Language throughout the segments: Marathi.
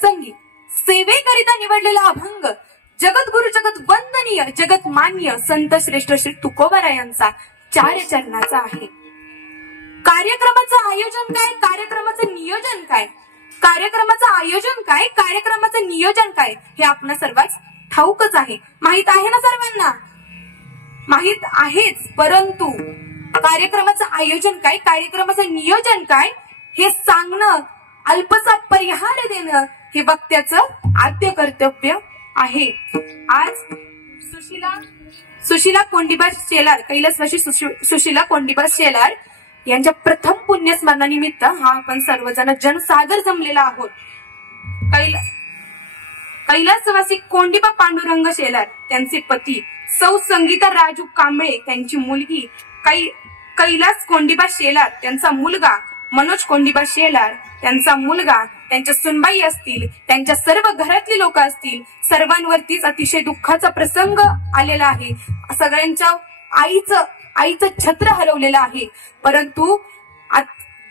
प्रसंगी सेवेकरिता निवडलेला अभंग जगद्गुरु जगत वंदनीय जगत मान्य संत श्रेष्ठ श्री तुकोबारायांचा 4 चरणाचा आहे। कार्यक्रमाचं आयोजन काय, कार्यक्रमाचं नियोजन काय, कार्यक्रमाचं आयोजन काय, कार्यक्रमाचं नियोजन काय हे आपणा सर्वांच ठाऊकच आहे, माहित आहे ना सर्वांना, माहित आहेच। परंतु कार्यक्रमाचं आयोजन काय, कार्यक्रमाचं नियोजन काय हे सांगणं, अल्पसा परिहार देणं हे वक्त्याचं आद्य कर्तव्य आहे। आज सुशीला कोंडिबा शेलार, कैलासवासी सुशीला कोंडिबा शेलार यांच्या प्रथम पुण्यस्मरणानिमित्त हा आपण सर्वजण जनसागर जमलेला आहोत। कैलासवासी कोंडिबा पांडुरंग शेलार त्यांचे पती सौ संगीता राजू कांबळे, त्यांची मुलगी कैलास कोंडिबा शेलार, त्यांचा मुलगा मनोज कोंडिबा शेलार, त्यांचा मुलगा, त्यांच्या सुनबाई असतील, त्यांच्या सर्व घरातली लोक असतील, सर्वांवरतीच अतिशय दुःखाचा प्रसंग आलेला आहे। सगळ्यांच्या आईचं छत्र हरवलेलं आहे। परंतु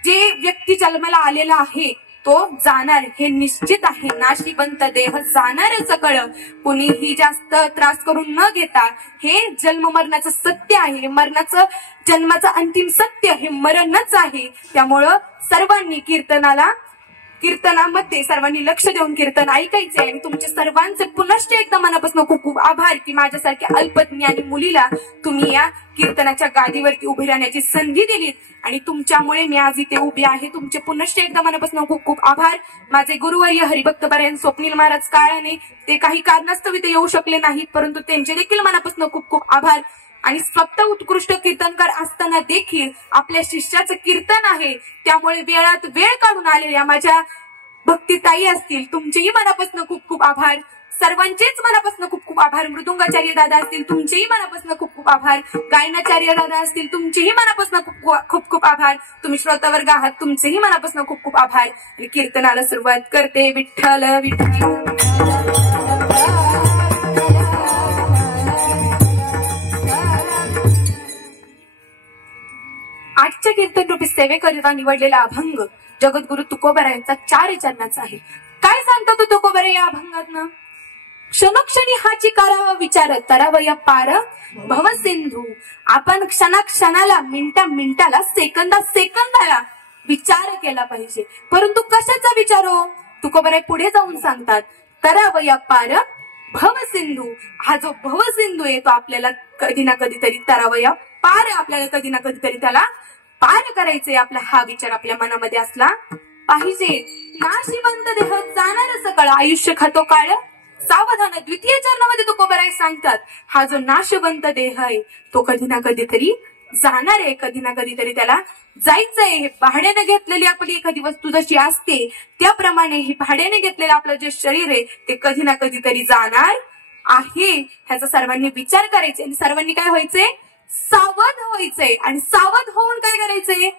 जे व्यक्ती जन्माला आलेला आहे तो जाणार हे निश्चित आहे। नाशिवंत देह जाणारच कळ, कुणीही जास्त त्रास करून न घेता हे जन्म मरणाचं सत्य आहे, मरणाचं जन्माचं अंतिम सत्य हे मरणच आहे। त्यामुळं सर्वांनी कीर्तनामध्ये सर्वांनी लक्ष देऊन कीर्तन ऐकायचे आणि तुमचे सर्वांचे पुनश्च एकदा मनापासून खूप खूप आभार की माझ्यासारख्या अल्पज्ञानी मुलीला तुम्ही या कीर्तनाच्या गादीवरती उभी राहण्याची संधी दिलीत आणि तुमच्यामुळे मी आज इथे उभी आहे। तुमचे पुनश्च एकदा मनापासून खूप खूप आभार। माझे गुरुवर्य हरिभक्तपरायण स्वप्नील महाराज काळाने ते काही कारणास्तव इथे येऊ शकले नाहीत, परंतु त्यांचे देखील मनापासून खूप खूप आभार। आणि स्वतः उत्कृष्ट कीर्तनकार असताना देखील आपल्या शिष्याचं कीर्तन आहे, त्यामुळे वेळात वेळ काढून आलेल्या माझ्या भक्तिताई असतील, तुमचेही मनापासून खूप खूप आभार। सर्वांचेच मनापासून खूप खूप आभार। मृदुंगाचार्य दादा असतील, तुमचेही मनापासून खूप खूप आभार। गायनाचार्य दादा असतील, तुमचेही मनापासून खूप खूप आभार। तुम्ही श्रोतावर्ग आहात, तुमचेही मनापासून खूप खूप आभार। आणि कीर्तनाला सुरुवात करते। विठ्ठल विठ्ठल आजच्या कीर्तन रूपी सेवेकरिता निवडलेला अभंग जगद्गुरु तुकोबारायांचा 4 चरणाचा आहे। काय सांगतो तो तुकोबारा या अभंगातनं? क्षणोक्षणी हाची करावा विचार, तरावया पार भवसिंधू। आपण क्षणाक्षणाला, मिनिटाला, सेकंदाला विचार केला पाहिजे, परंतु कशाचा विचार हो? तुकोबारा पुढे जाऊन सांगतात, तरावया पार भवसिंधू। हा जो भवसिंधू आहे तो आपल्याला कधी ना कधीतरी तरावया पार, आपल्याला कधी ना कधीतरी त्याला पार करायचंय। आपला हा विचार आपल्या मनामध्ये असला पाहिजे। नाशिवंत देह जाणार सकळ, आयुष्य खातो काळ सावधान। द्वितीय चरणामध्ये तुकोबाराय सांगतात, हा जो नाशवंत देह आहे तो कधी ना कधीतरी जाणार आहे, कधी ना कधीतरी त्याला जायचंय। भाड्याने घेतलेली आपली एखादी वस्तू जशी असते त्याप्रमाणे हे भाड्याने घेतलेलं आपलं जे शरीर आहे ते कधी ना कधीतरी जाणार आहे, ह्याचा सर्वांनी विचार करायचे आणि सर्वांनी काय व्हायचंय? सावध व्हायचंय। आणि सावध होऊन काय करायचंय?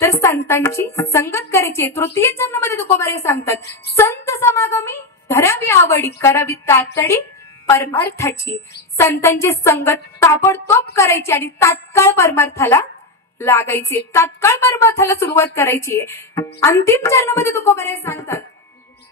तर संतांची संगत करायची। तृतीय चरणामध्ये तुकोबाराय सांगतात, संत समागमी धरावी आवडी, करावी तातडी परमार्थाची। संतांची संगत ताबडतोब करायची आणि तात्काळ परमार्थाला लागायची, तात्काळ परमार्थाला सुरुवात करायची। अंतिम चरणामध्ये तुकोबाराय सांगतात,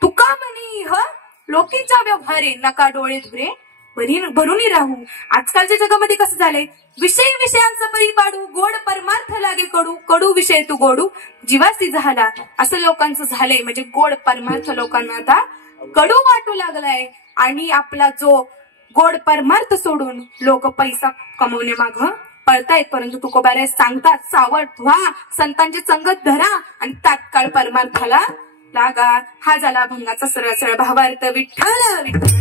तुका म्हणी ह लोकीच्या व्यवहारे, नका डोळे धुरे भरून राहू। आजकालच्या जगामध्ये कसं झालंय? विषयांचा परी पाडू, गोड परमार्थ लागे कडू, कडू विषय तू गोडू जीवासी झाला, असं लोकांचं झालंय। म्हणजे गोड परमार्थ लोकांना आता कडू वाटू लागलाय आणि आपला जो गोड परमार्थ सोडून लोक पैसा कमवण्यामाग पळतायत। परंतु तुकोबाराय सांगतात, सावध व्हा, संतांची संगत धरा आणि तात्काळ परमार्थाला लागा। हा झाला अभंगाचा सरळ सरळ भावार्थ। विठ्ठल विठ्ठल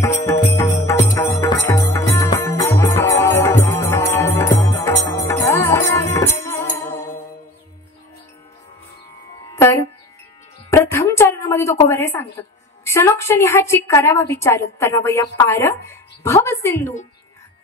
तर प्रथम चरणामध्ये तुकोबाराय सांगतात, क्षणोक्षणी हाची करावा विचार, तरावया पार भवसिंधू।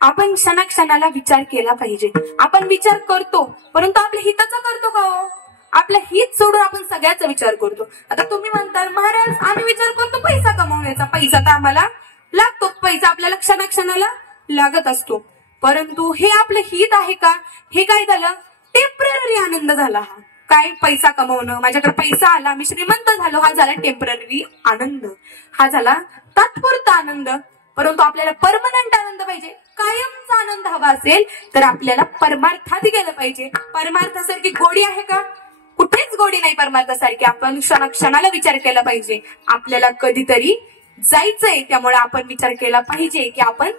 आपण क्षणाक्षणाला विचार केला पाहिजे। आपण विचार करतो, परंतु आपल्या हिताचा करतो का हो? आपलं हित सोडून आपण सगळ्याचा विचार करतो। आता तुम्ही म्हणताल, महाराज आम्ही विचार करतो पैसा कमवण्याचा, पैसा तर आम्हाला लागतो, पैसा आपल्याला क्षणाक्षणाला लागत असतो, परंतु हे आपलं हित आहे का? हे काय झालं? टेम्पररी आनंद झाला, हा काय पैसा कमवणं, माझ्याकडे पैसा आला, मी श्रीमंत झालो, हा झाला टेम्पररी आनंद, हा झाला तात्पुरता आनंद. परंतु आपल्याला परमनंट आनंद पाहिजे, कायमचा आनंद हवा असेल तर आपल्याला परमार्थात गेलं पाहिजे. परमार्थासारखी गोडी आहे का? कुठेच गोडी नाही परमार्थासारखी. आपण क्षणाला विचार केला पाहिजे. आपल्याला कधीतरी जायचंय, त्यामुळे आपण विचार केला पाहिजे की आपण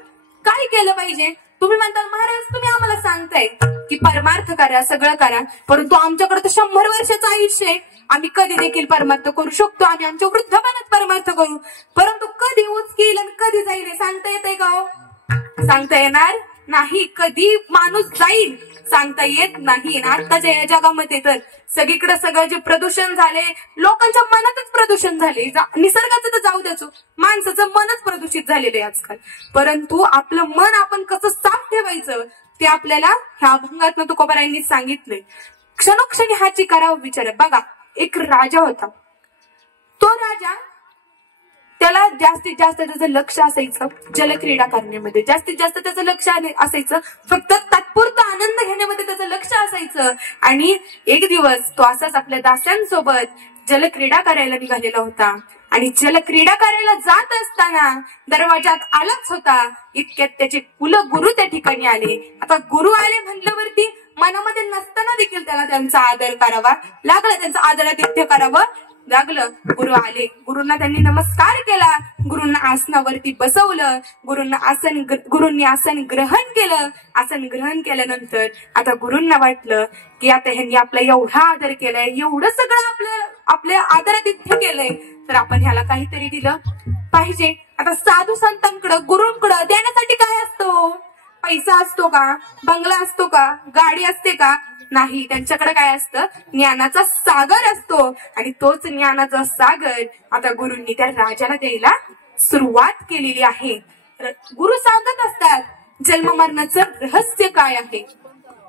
काय केलं पाहिजे. तुम्ही म्हणता महाराज तुम्ही आम्हाला सांगताय की परमार्थ करा, सगळं करा, परंतु आमच्याकडे तर 100 वर्षाचं आयुष्य आहे, आम्ही कधी देखील परमार्थ करू शकतो, आम्ही आमच्या वृद्धपणात परमार्थ करू, परंतु कधी उचकील आणि कधी जाईल सांगता येतंय का हो? सांगता येणार नाही. कधी माणूस जाईल सांगता येत नाही. आताच्या या जगामध्ये तर सगळीकडे सगळं जे प्रदूषण झाले, लोकांच्या मनातच प्रदूषण झाले. निसर्गाचं तर जाऊ द्याचो, माणसाचं मनच प्रदूषित झालेलं आहे आजकाल. परंतु आपलं मन आपण कसं साफ ठेवायचं ते आपल्याला ह्या अभंगातनं तुकोबारायांनी सांगितलंय. क्षणोक्षणी हाची करावं विचार. बघा, एक राजा होता. तो राजा, त्याला जास्तीत जास्त त्याचं लक्ष असायचं जलक्रीडा करण्यामध्ये, जास्तीत जास्त त्याचं लक्ष असायचं फक्त तात्पुरता आनंद घेण्यामध्ये त्याचं लक्ष असायचं. आणि एक दिवस तो असाच आपल्या दास्यांसोबत जलक्रीडा करायला निघालेला होता. आणि जलक्रीडा करायला जात असताना दरवाजात आलाच होता. इतक्यात त्याचे कुलगुरू त्या ठिकाणी आले. आता गुरु आले म्हणल्यावरती मनामध्ये नसताना देखील त्याला त्यांचा आदर करावा लागला, त्यांचा आदरातिथ्य करावं लागलं. गुरु आले, गुरूंना त्यांनी नमस्कार केला, गुरूंना आसनावरती बसवलं, गुरूंनी आसन ग्रहण केलं. आसन ग्रहण केल्यानंतर आता गुरूंना वाटलं की आता ह्यांनी आपला एवढा आदर केलाय, एवढं सगळं आपल्या आदरातिथ्य केलंय, तर आपण ह्याला काहीतरी दिलं पाहिजे. आता साधू संतांकडं, गुरूंकडं देण्यासाठी काय असतो? पैसा असतो का? बंगला असतो का? गाडी असते का? नाही. त्यांच्याकडे काय असतं? ज्ञानाचा सागर असतो. आणि तोच ज्ञानाचा सागर आता गुरूंनी त्या राजाला द्यायला सुरुवात केलेली आहे. गुरु सांगत असतात जन्म मरणाचं रहस्य काय आहे.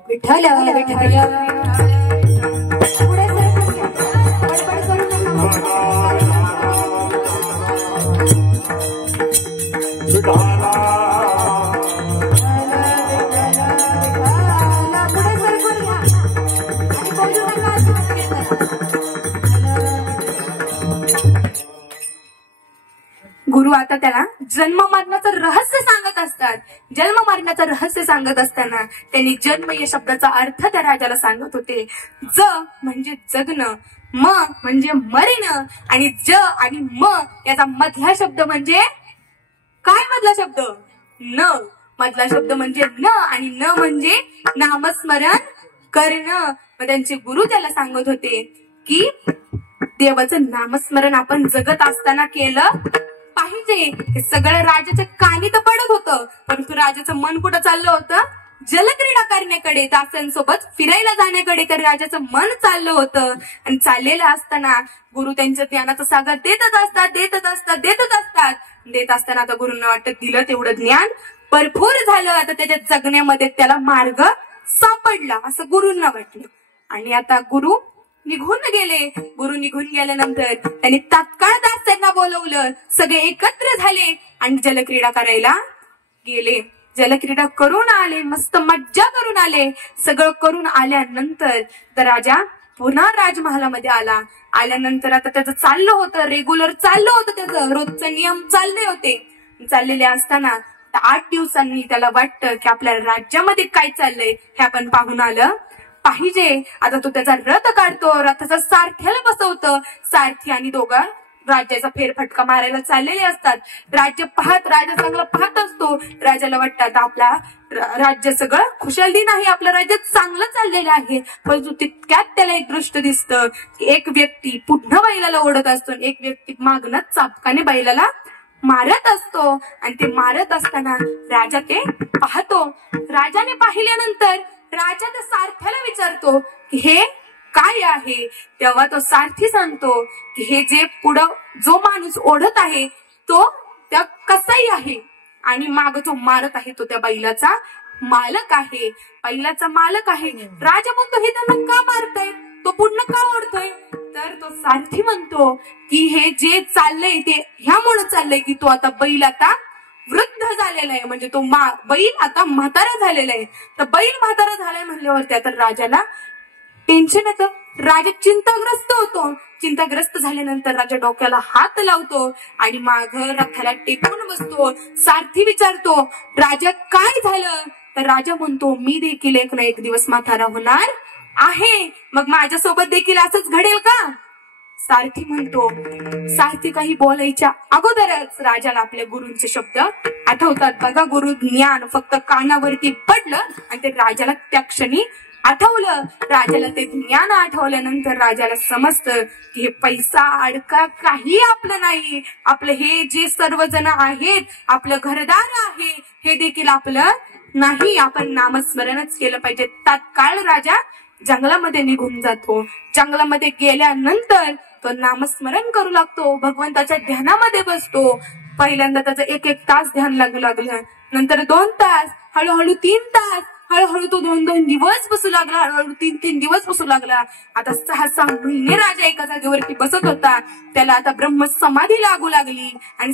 विठ्ठल गुरु आता त्याला जन्म मरणाचं रहस्य सांगत असतात. जन्म मरणाचं रहस्य सांगत असताना त्यांनी जन्म या शब्दाचा अर्थ त्या राजाला सांगत होते. ज म्हणजे जगणं, म म्हणजे मरणं, आणि ज आणि म याचा मधला शब्द म्हणजे काय? मधला शब्द न. मधला शब्द म्हणजे न, आणि न म्हणजे नामस्मरण करणं. मग त्यांचे गुरु त्याला सांगत होते की देवाचं नामस्मरण आपण जगत असताना केलं पाहिजे. हे सगळं राजाच्या कानी तर पडत होतं, परंतु राजाचं मन कुठं चाललं होतं? जलक्रीडा करण्याकडे, दासांसोबत फिरायला जाण्याकडे तर राजाचं मन चाललं होतं. आणि चाललेलं असताना गुरु त्यांच्या ज्ञानाचा सागर देतच असतात. देत असताना आता गुरूंना वाटतं दिलं तेवढं ज्ञान भरपूर झालं, आता त्याच्या जगण्यामध्ये त्याला मार्ग सापडला असं गुरूंना वाटलं. आणि आता गुरु निघून गेले. गुरु निघून गेल्यानंतर त्यांनी तात्काळ दास्यांना बोलवलं. सगळे एकत्र झाले आणि जलक्रीडा करायला गेले. जलक्रीडा करून आले, मस्त मज्जा करून आले. सगळं करून आल्यानंतर तर राजा पुन्हा राजमहालामध्ये आला. आल्यानंतर आता त्याचं चाललं होतं, रेग्युलर चाललं होतं, त्याचं रोजचे नियम चालले होते. चाललेले असताना 8 दिवसांनी त्याला वाटतं की आपल्या राज्यामध्ये काय चाललंय हे आपण पाहून आलं पाहिजे. आता तो त्याचा रथ काढतो, रथाचा सारथ्याला बसवतं. सारथी आणि दोघं राज्याचा फेरफटका मारायला चाललेले असतात. राजा चांगला पाहत असतो. राजाला वाटतं आता आपला राज्य सगळं खुशालदीन आहे, आपलं राज्य चांगलं चाललेलं आहे. परंतु तितक्यात त्याला एक दृष्ट दिसतं की एक व्यक्ती पुढनं बैलाला ओढत असतो, एक व्यक्ती मागणं चापकाने बैलाला मारत असतो. आणि ते मारत असताना राजा ते पाहतो. राजाने पाहिल्यानंतर राजा त्या सारथ्याला विचारतो की हे काय आहे. तेव्हा तो सारथी सांगतो की हे जे पुढं जो माणूस ओढत आहे तो त्या कसाई आहे, आणि माग जो मारत आहे तो त्या बैलाचा मालक आहे. बैलाचा मालक आहे. राजा म्हणतो हे त्यांना का मारतोय, तो पुढनं का ओढतोय. तर तो सारथी म्हणतो की हे जे चाललंय ते ह्यामुळे चाललंय की तो आता बैल आता वृद्ध झालेला आहे, म्हणजे तो बैल आता म्हातारा झालेला आहे. तर बैल म्हातारा झालाय म्हणल्यावरती आता राजाला टेन्शन येतं. राजा चिंताग्रस्त होतो. चिंताग्रस्त झाल्यानंतर राजा डोक्याला हात लावतो आणि माघ रथाला टेकून बसतो. सारथी विचारतो, राजा काय झालं? तर राजा म्हणतो, मी देखील एक ना एक दिवस म्हातारा होणार आहे, मग माझ्यासोबत देखील असंच घडेल का? सारथी म्हणतो, सारथी काही बोलायच्या अगोदरच राजाला आपल्या गुरूंचे शब्द आठवतात. बघा, गुरु ज्ञान फक्त कानावरती पडलं आणि ते राजाला त्या क्षणी आठवलं. राजाला ते ज्ञान आठवल्यानंतर राजाला समजतं की हे पैसा अडका काही आपलं नाही, आपलं हे जे सर्वजण आहेत, आपलं घरदार आहे, हे देखील आपलं नाही. आपण नामस्मरणच केलं पाहिजे. तात्काळ राजा जंगलामध्ये निघून जातो. जंगलामध्ये गेल्यानंतर तो नामस्मरण करू लागतो, भगवंताच्या ध्यानामध्ये बसतो. पहिल्यांदा त्याचं 1-1 तास ध्यान लागू लागलं, नंतर 2 तास, हळूहळू 3 तास, हळूहळू तो 2-2 दिवस बसू लागला, हळूहळू 3-3 दिवस बसू लागला. आता 6-6 महिने राजा एका जागेवरती बसत होता. त्याला आता ब्रह्म समाधी लागू लागली आणि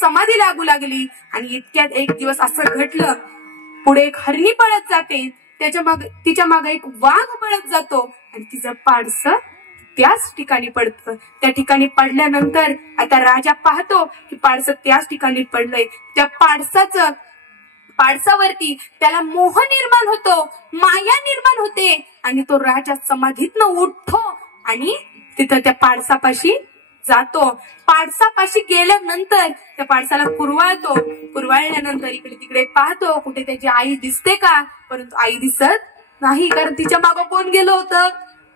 समाधी लागू लागली. आणि इतक्यात एक दिवस असं घडलं, पुढे एक हरणी पळत जाते, तिच्या मागे एक वाघ पळत जातो आणि तिचं पाडसं त्याच ठिकाणी पडतं. त्या ठिकाणी पडल्यानंतर आता राजा पाहतो की पाडसं त्याच ठिकाणी पडलंय. त्या पाडसावरती त्याला मोह निर्माण होतो, माया निर्माण होते आणि तो राजा समाधीतनं उठतो आणि तिथं त्या पाडसापाशी जातो. पाडसापाशी गेल्यानंतर त्या पाडसाला कुरवाळतो. कुरवाळल्यानंतर इकडे तिकडे पाहतो, कुठे त्याची आई दिसते का? परंतु आई दिसत नाही, कारण तिच्या मागं कोण गेलं होतं?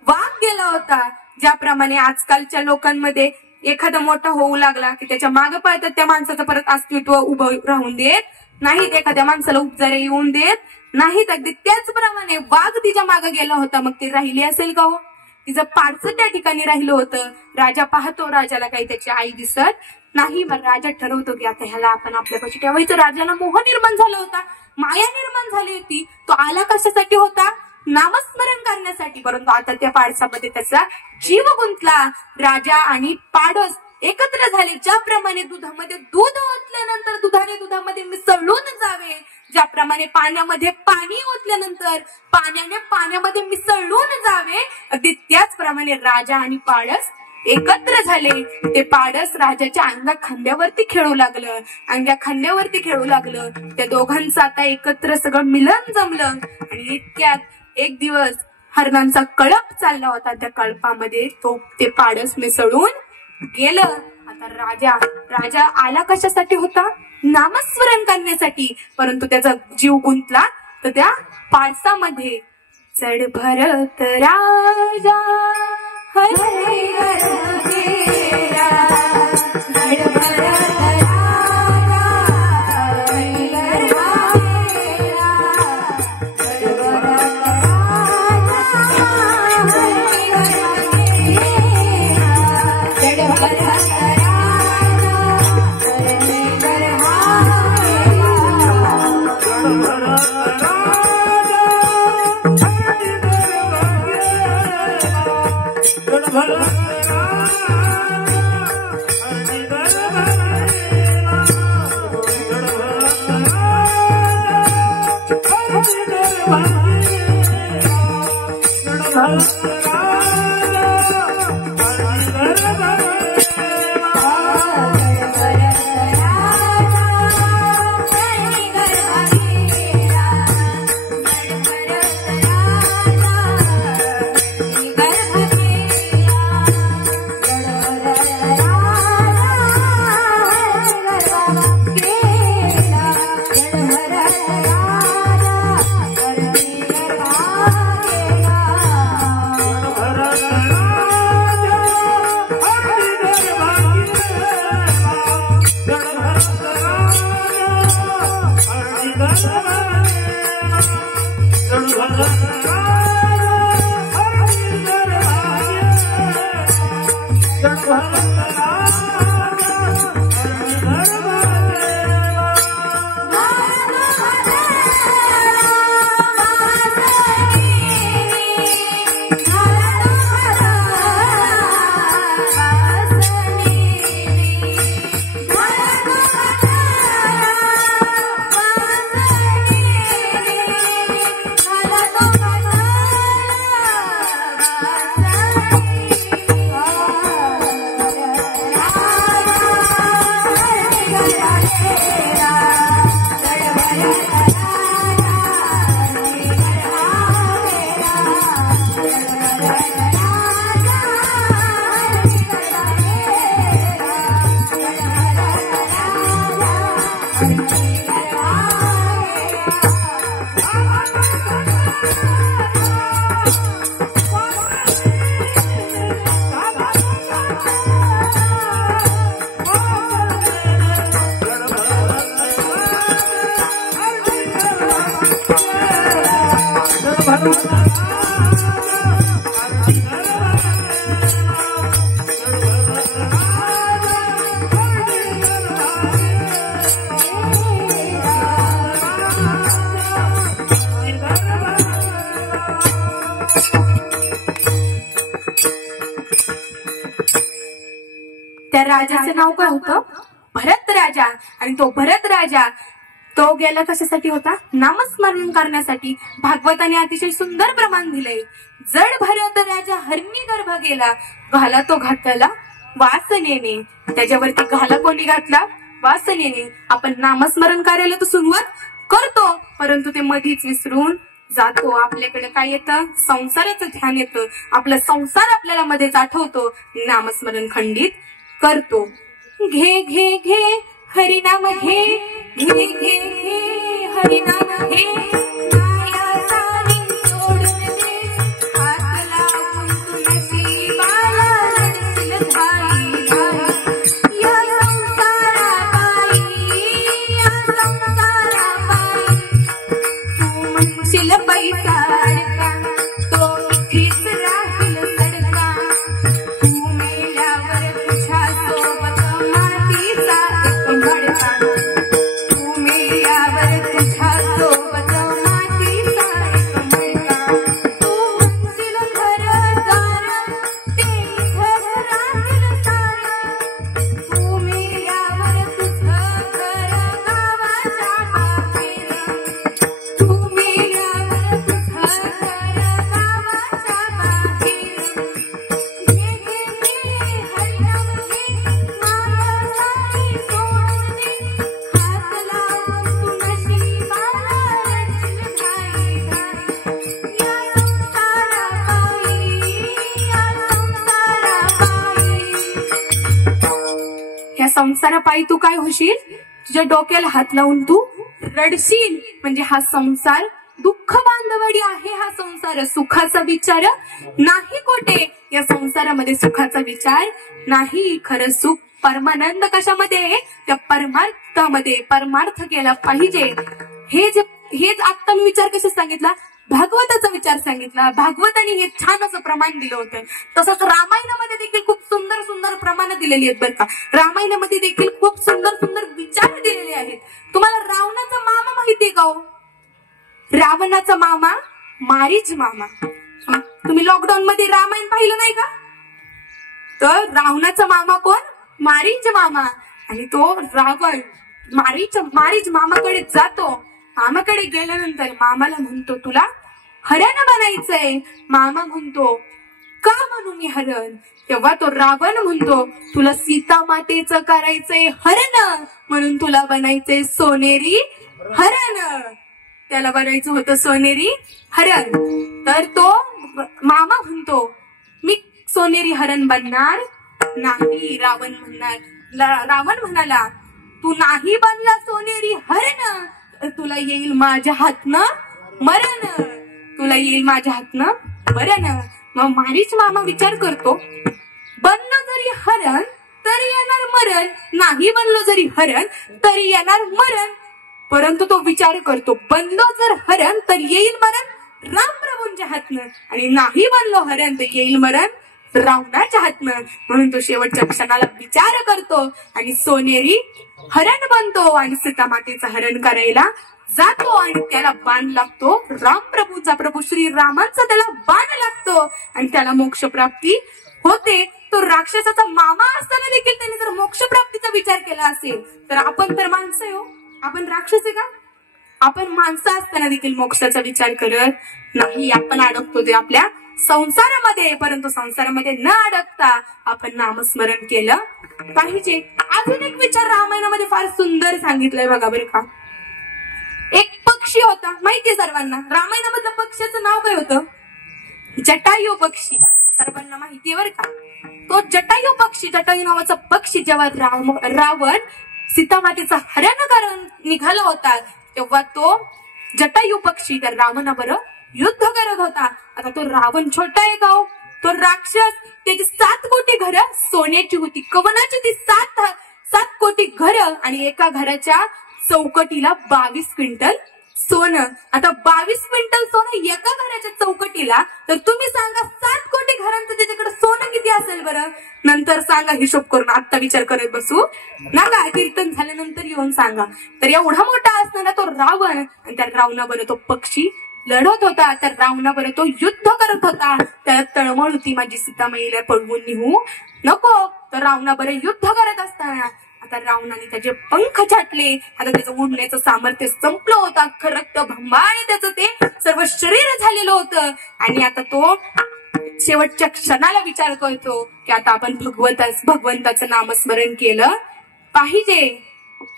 वाघ गेला होता. ज्याप्रमाणे आजकालच्या लोकांमध्ये एखादा मोठा होऊ लागला की त्याच्या मागं पाहतात, त्या माणसाचं परत अस्तित्व उभं राहून देत नाहीत, एखाद्या माणसाला उपचार येऊन देत नाहीत. अगदी त्याचप्रमाणे वाघ तिच्या मागे गेला होता, मग ती राहिली असेल का हो? तिचं पाडसं त्या ठिकाणी राहिलं होतं. राजा पाहतो, राजाला काही त्याची आई दिसत नाही. मग राजा ठरवतो की आता ह्याला आपण आपल्यापाशी ठेवायचं. राजाला मोह निर्माण झाला होता, माया निर्माण झाली होती. तो आला कशासाठी होता? नामस्मरण करण्यासाठी. परंतु आता त्या पाडसामध्ये त्याचा जीव गुंतला. राजा आणि पाडस एकत्र झाले. ज्याप्रमाणे दुधामध्ये दूध ओतल्यानंतर दुधामध्ये मिसळून जावे, ज्याप्रमाणे पाण्यामध्ये पाणी ओतल्यानंतर पाण्यामध्ये मिसळून जावे, अगदी त्याचप्रमाणे राजा आणि पाडस एकत्र झाले. ते पाडस राजाच्या खांद्यावरती खेळू लागलं, खांद्यावरती खेळू लागलं. त्या दोघांचं आता एकत्र सगळं मिलन जमलं. आणि इतक्यात एक दिवस हरणांचा कळप चालला होता. त्या कळपामध्ये ते पाडस मिसळून गेलं. आता राजा आला कशासाठी होता? नामस्मरण करण्यासाठी. परंतु त्याचा जीव गुंतला तर त्या पाडसामध्ये. चढ भरत राजा हरे हरेरा, चढ भरत त्या राजाचं नाव काय होतं? भरत राजा. आणि तो भरत राजा तो गेला कशासाठी होता? नामस्मरण करण्यासाठी. भागवताने अतिशय सुंदर प्रमाण दिलंय. जड भरत राजा हरणी गर्भ गेला, घाला तो घातला वासनेने. त्याच्यावरती घाला कोणी घातला? वासनेने. आपण नामस्मरण करायला तर सुरुवात करतो, परंतु ते मधीच विसरून जातो. आपल्याकडे काय येतं? संसाराचं ध्यान येतं. आपला संसार आपल्याला मध्येच आठवतो, नामस्मरण खंडित करतो. घे घे घे हरिनाम घे, घे घे घे हरिनाम घे. संसारापायी तू काय होशील? तुझ्या डोक्याला हात लावून तू रडशील. म्हणजे हा संसार दुःख बांधवडी आहे. हा संसार सुखाचा विचार नाही कोठे. या संसारामध्ये सुखाचा विचार नाही. खरं सुख परमानंद कशामध्ये आहे? त्या परमार्थामध्ये. परमार्थ केला पाहिजे. हेच आता मी विचार कसा सांगितला? भागवताचा विचार सांगितला. भागवताने हे छान असं प्रमाण दिलं होतं. तसंच रामायणामध्ये देखील खूप सुंदर सुंदर प्रमाण दिलेली आहेत बरं का. रामायणामध्ये देखील खूप सुंदर सुंदर विचार दिलेले आहेत. तुम्हाला रावणाचा मामा माहितीये का हो? रावणाचा मामा मारीच मामा. तुम्ही लॉकडाऊन मध्ये रामायण पाहिलं नाही का? तर रावणाचा मामा कोण? मारीच मामा. आणि तो रावण मारीच मामाकडे जातो. मामाकडे गेल्यानंतर मामाला म्हणतो, तुला हरण बनायचंय. मामा म्हणतो, का म्हणू मी हरण? तेव्हा तो रावण म्हणतो, तुला सीता मातेचं करायचंय हरण, म्हणून तुला बनायचंय सोनेरी हरण. त्याला बनायचं होतं सोनेरी हरण. तर तो मामा म्हणतो, मी सोनेरी हरण बनणार नाही. रावण म्हणाला, तू नाही बनला सोनेरी हरण, तुला येईल माझ्या हातनं मरण. तुला येईल माझ्या हातनं मरण. मग मारीच मामा विचार करतो, बनलो जरी हरण तरी येणार मरण, नाही बनलो जरी हरण तरी येणार मरण. परंतु तो विचार करतो, बनलो जर हरण तर येईल मरण रामप्रभूंच्या हातनं, आणि नाही बनलो हरण तर येईल मरण रावणाच्या हातनं. म्हणून तो शेवटच्या क्षणाला विचार करतो आणि सोनेरी हरण बनतो आणि सीता मातेचं हरण करायला जातो. आणि त्याला बाण लागतो रामप्रभूचा, प्रभू श्री रामांचा त्याला बाण लागतो आणि त्याला मोक्ष प्राप्ती होते. तो राक्षसाचा मामा असताना देखील त्याने जर मोक्ष प्राप्तीचा विचार केला असेल तर आपण तर माणसं आहे हो. आपण राक्षस आहे का? आपण माणसं असताना देखील मोक्षाचा विचार करत नाही. आपण अडकतो ते आपल्या संसारामध्ये. परंतु संसारामध्ये न अडकता आपण नामस्मरण केलं पाहिजे. अजून एक विचार रामायणामध्ये फार सुंदर सांगितलंय बघा बरं का. एक पक्षी होता, माहितीये सर्वांना. रामायणामधलं पक्षाचं नाव काय होतं? जटायू पक्षी. सर्वांना माहितीये बरं का. तो जटायू पक्षी, जटायू नावाचा पक्षी जेव्हा रावण सीता मातेचा हरण करून निघाला होता तेव्हा तो जटायू पक्षी त्या रावणाबरोबर युद्ध करत होता. आता तो रावण छोटा आहे का हो? तो राक्षस, त्याची 7 कोटी घरं सोन्याची होती. कवनाची ती 7 कोटी घरं आणि एका घराच्या चौकटीला 22 क्विंटल सोनं. आता 22 क्विंटल सोनं एका घराच्या चौकटीला, तर तुम्ही सांगा 7 कोटी घरांचं त्याच्याकडे सोनं किती असेल बरं? नंतर सांगा, हिशोब करून. आता विचार करत बसू नका, कीर्तन झाल्यानंतर येऊन सांगा. तर एवढा मोठा असणारा तो रावण आणि त्या रावणाबरोबर तो पक्षी लढत होता. तर रावणाबरोबर तो युद्ध करत होता. त्याला तळमळ होती, माझी सीतामाईला पळवून निघू नको. तर रावणाबरोबर युद्ध करत असताना आता रावणाने त्याचे पंख छाटले. आता त्याचं उडण्याचं सामर्थ्य संपलं होतं. अख्खं रक्त भंबाळ त्याचं ते सर्व शरीर झालेलं होतं. आणि आता तो शेवटच्या क्षणाला विचार करतो की आता आपण भगवंताचं नामस्मरण केलं पाहिजे.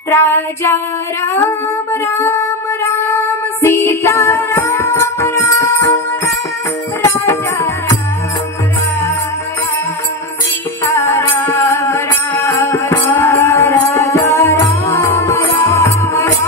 राजा राम राम राम सीता राम राम राजा राम राम सीता राम राम राजा राम राम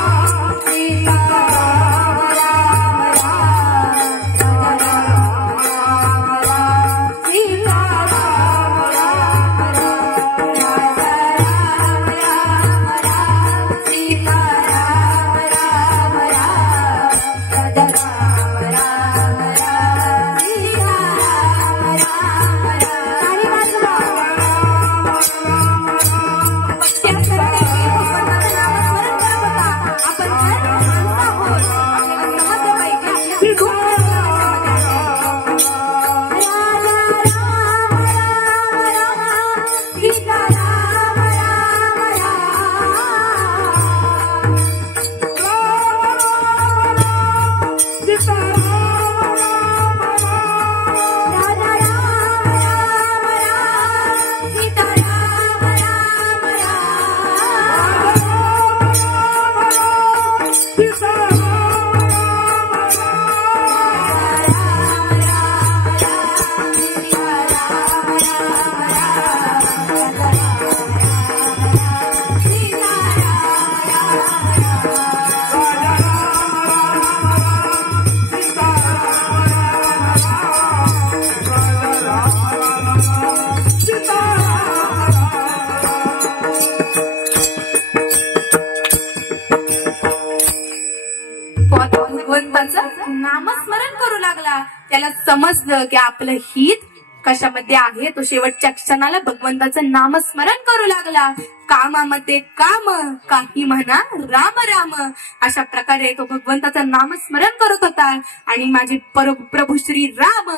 सीता नामस्मरण करू लागला. त्याला समजलं की आपलं हित कशामध्ये आहे. तो शेवटच्या क्षणाला भगवंताचं नामस्मरण करू लागला. कामामध्ये काम काही म्हणा राम राम अशा प्रकारे तो भगवंताचं नामस्मरण करत होता. आणि माझे प्रभू श्री राम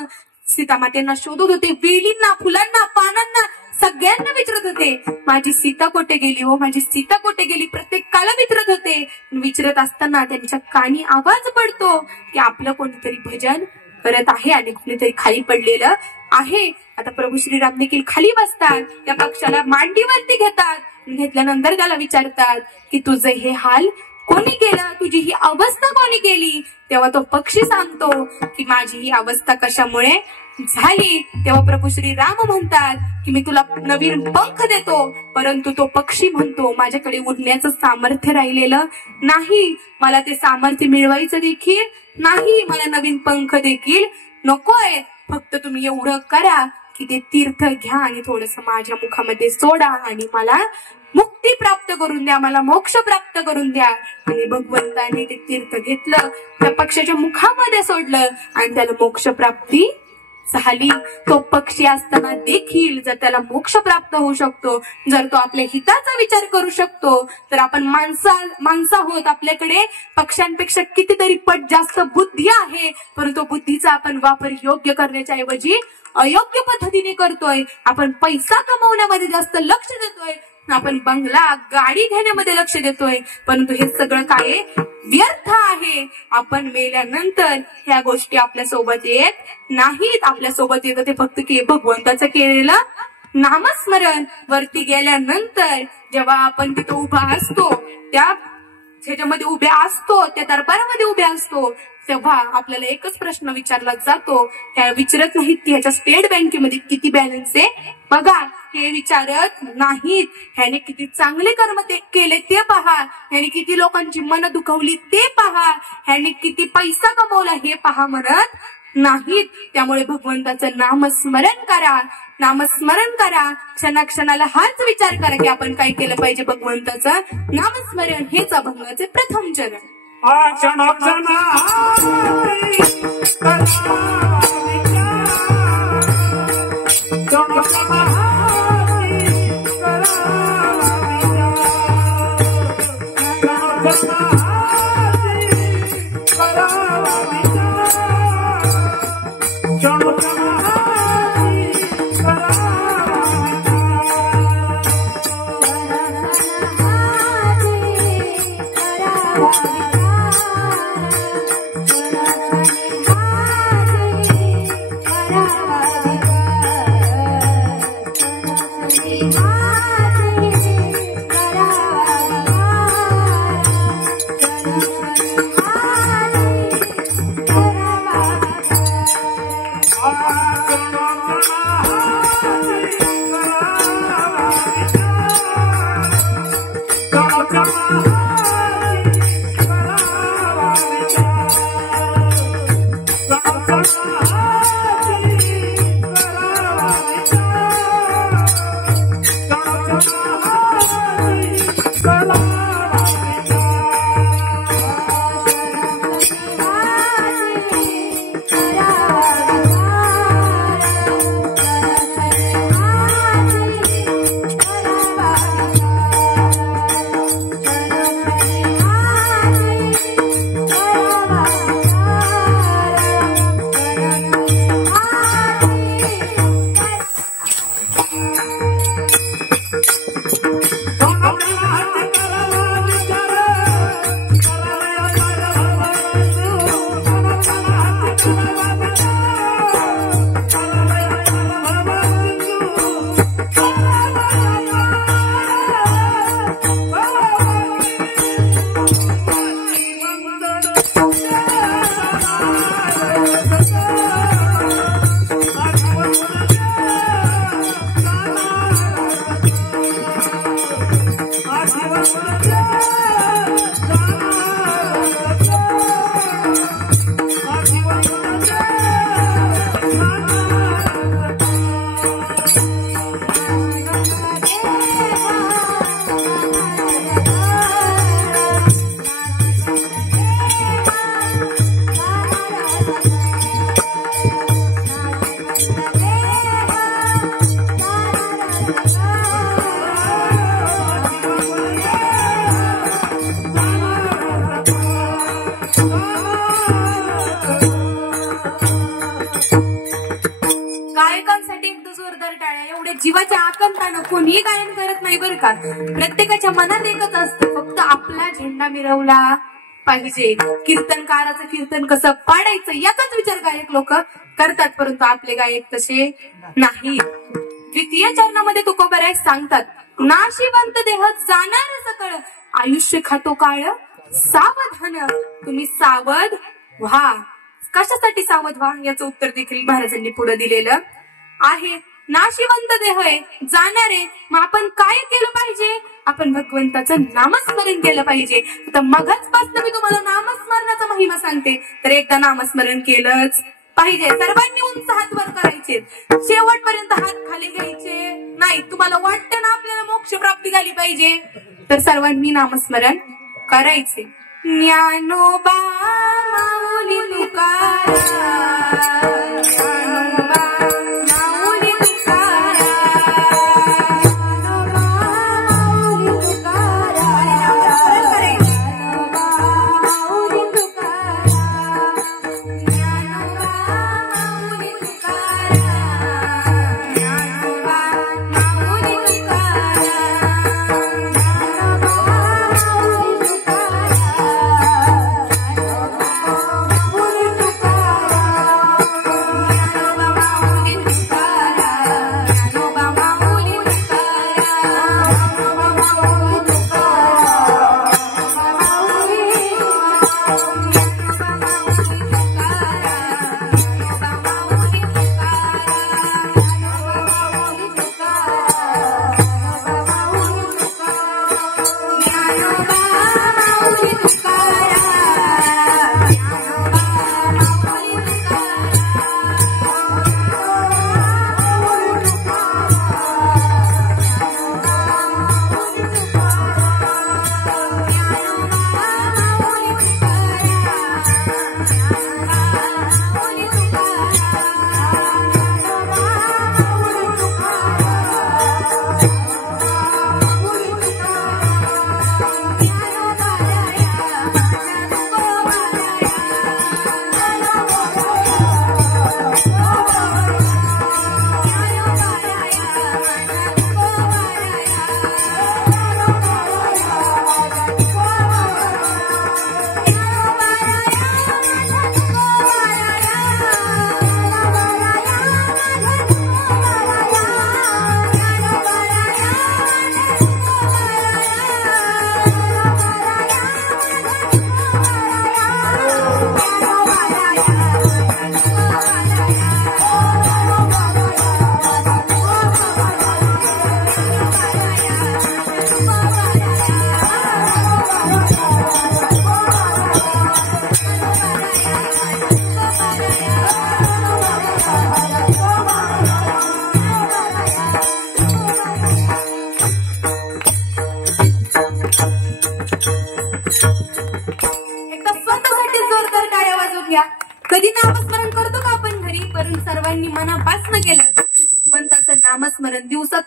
सीतामातेंना शोधत होते. वेलींना, फुलांना, पानांना सगळ्यांना विचारत होते, माझी सीता कुठे गेली हो, माझी सीता कुठे गेली. प्रत्येकाला विचारत होते. विचारत असताना त्यांच्या कानी आवाज पडतो की आपलं कोणीतरी भजन करत आहे आणि कोणीतरी खाली पडलेलं आहे. आता प्रभू श्रीराम देखील खाली बसतात. त्या पक्षाला मांडीवरती घेतात. घेतल्यानंतर त्याला विचारतात की तुझं हे हाल कोणी केलं, तुझी ही अवस्था कोणी केली. तेव्हा तो पक्षी सांगतो की माझी ही अवस्था कशामुळे झाली. तेव्हा प्रभू श्री राम म्हणतात की मी तुला नवीन पंख देतो. परंतु तो पक्षी म्हणतो माझ्याकडे उडण्याचं सामर्थ्य राहिलेलं नाही, मला ते सामर्थ्य मिळवायचं देखील नाही, मला नवीन पंख देखील नकोय. फक्त तुम्ही एवढं करा की ते तीर्थ घ्या आणि थोडस माझ्या मुखामध्ये सोडा आणि मला मुक्ती प्राप्त करून द्या, मला मोक्ष प्राप्त करून द्या. आणि भगवंताने ते तीर्थ घेतलं, त्या पक्षाच्या मुखामध्ये सोडलं आणि त्याला मोक्ष प्राप्ती झाली. तो पक्षी असताना देखील जर त्याला मोक्ष प्राप्त होऊ शकतो, जर तो आपल्या हिताचा विचार करू शकतो, तर आपण माणसं आहोत. आपल्याकडे पक्ष्यांपेक्षा कितीतरी पट जास्त बुद्धी आहे. परंतु बुद्धीचा आपण वापर योग्य करण्याच्या ऐवजी अयोग्य पद्धतीने करतोय. आपण पैसा कमवण्यामध्ये जास्त लक्ष देतोय, आपण बंगला गाडी घेण्यामध्ये लक्ष देतोय. परंतु हे सगळं काय व्यर्थ आहे. आपण मेल्यानंतर ह्या गोष्टी आपल्या सोबत येत नाहीत. आपल्या सोबत येतं ते फक्त भगवंताचं केलेलं नामस्मरण. वरती गेल्यानंतर जेव्हा आपण तिथं उभा असतो, त्या ह्याच्यामध्ये उभे असतो, त्या दरबारामध्ये उभे असतो, तेव्हा आपल्याला एकच प्रश्न विचारला जातो. ह्या विचारत नाहीत की ह्याच्या स्टेट बँकेमध्ये किती बॅलन्स आहे बघा, हे विचारत नाहीत. ह्याने किती चांगले कर्म केले ते पहा, ह्याने किती लोकांची मन दुखवली ते पहा, ह्याने किती पैसा कमवला हे पहा म्हणत नाहीत. त्यामुळे भगवंताचं नामस्मरण करा, नामस्मरण करा. क्षणाक्षणाला हाच विचार करा की आपण काय केलं पाहिजे. भगवंताचं नामस्मरण हेच अभंगाचे प्रथम चरण. जीवाच्या आकांतानं कोणीही गायन करत नाही बरं का. प्रत्येकाच्या मनात एकच असतं, फक्त आपला झेंडा मिरवला पाहिजे. कीर्तनकाराचं कीर्तन कसं पाडायचं याचाच विचार गायक लोक करतात, परंतु आपले गायक तसे नाही. द्वितीय चरणामध्ये तुकोबराय सांगतात, नाशिवंत देह जाणार सकळ, आयुष्य खातो काळ सावधान. तुम्ही सावध व्हा. कशासाठी सावध व्हा याचं उत्तर देखील महाराजांनी पुढे दिलेलं आहे. नाशिवंत देह आहे, जाणार आहे, मग आपण काय केलं पाहिजे? आपण भगवंताचं नामस्मरण केलं पाहिजे. तर मगच पासून मी तुम्हाला नामस्मरणाचा महिमा सांगते, तर एकदा नामस्मरण केलंच पाहिजे. सर्वांनी उंच हात वर करायचे, शेवटपर्यंत हात खाली घ्यायचे नाही. तुम्हाला वाटतं ना आपल्याला मोक्ष प्राप्ती झाली पाहिजे, तर सर्वांनी नामस्मरण करायचे. ज्ञानोबा माऊली तुकाराम, ज्ञानोबा माऊली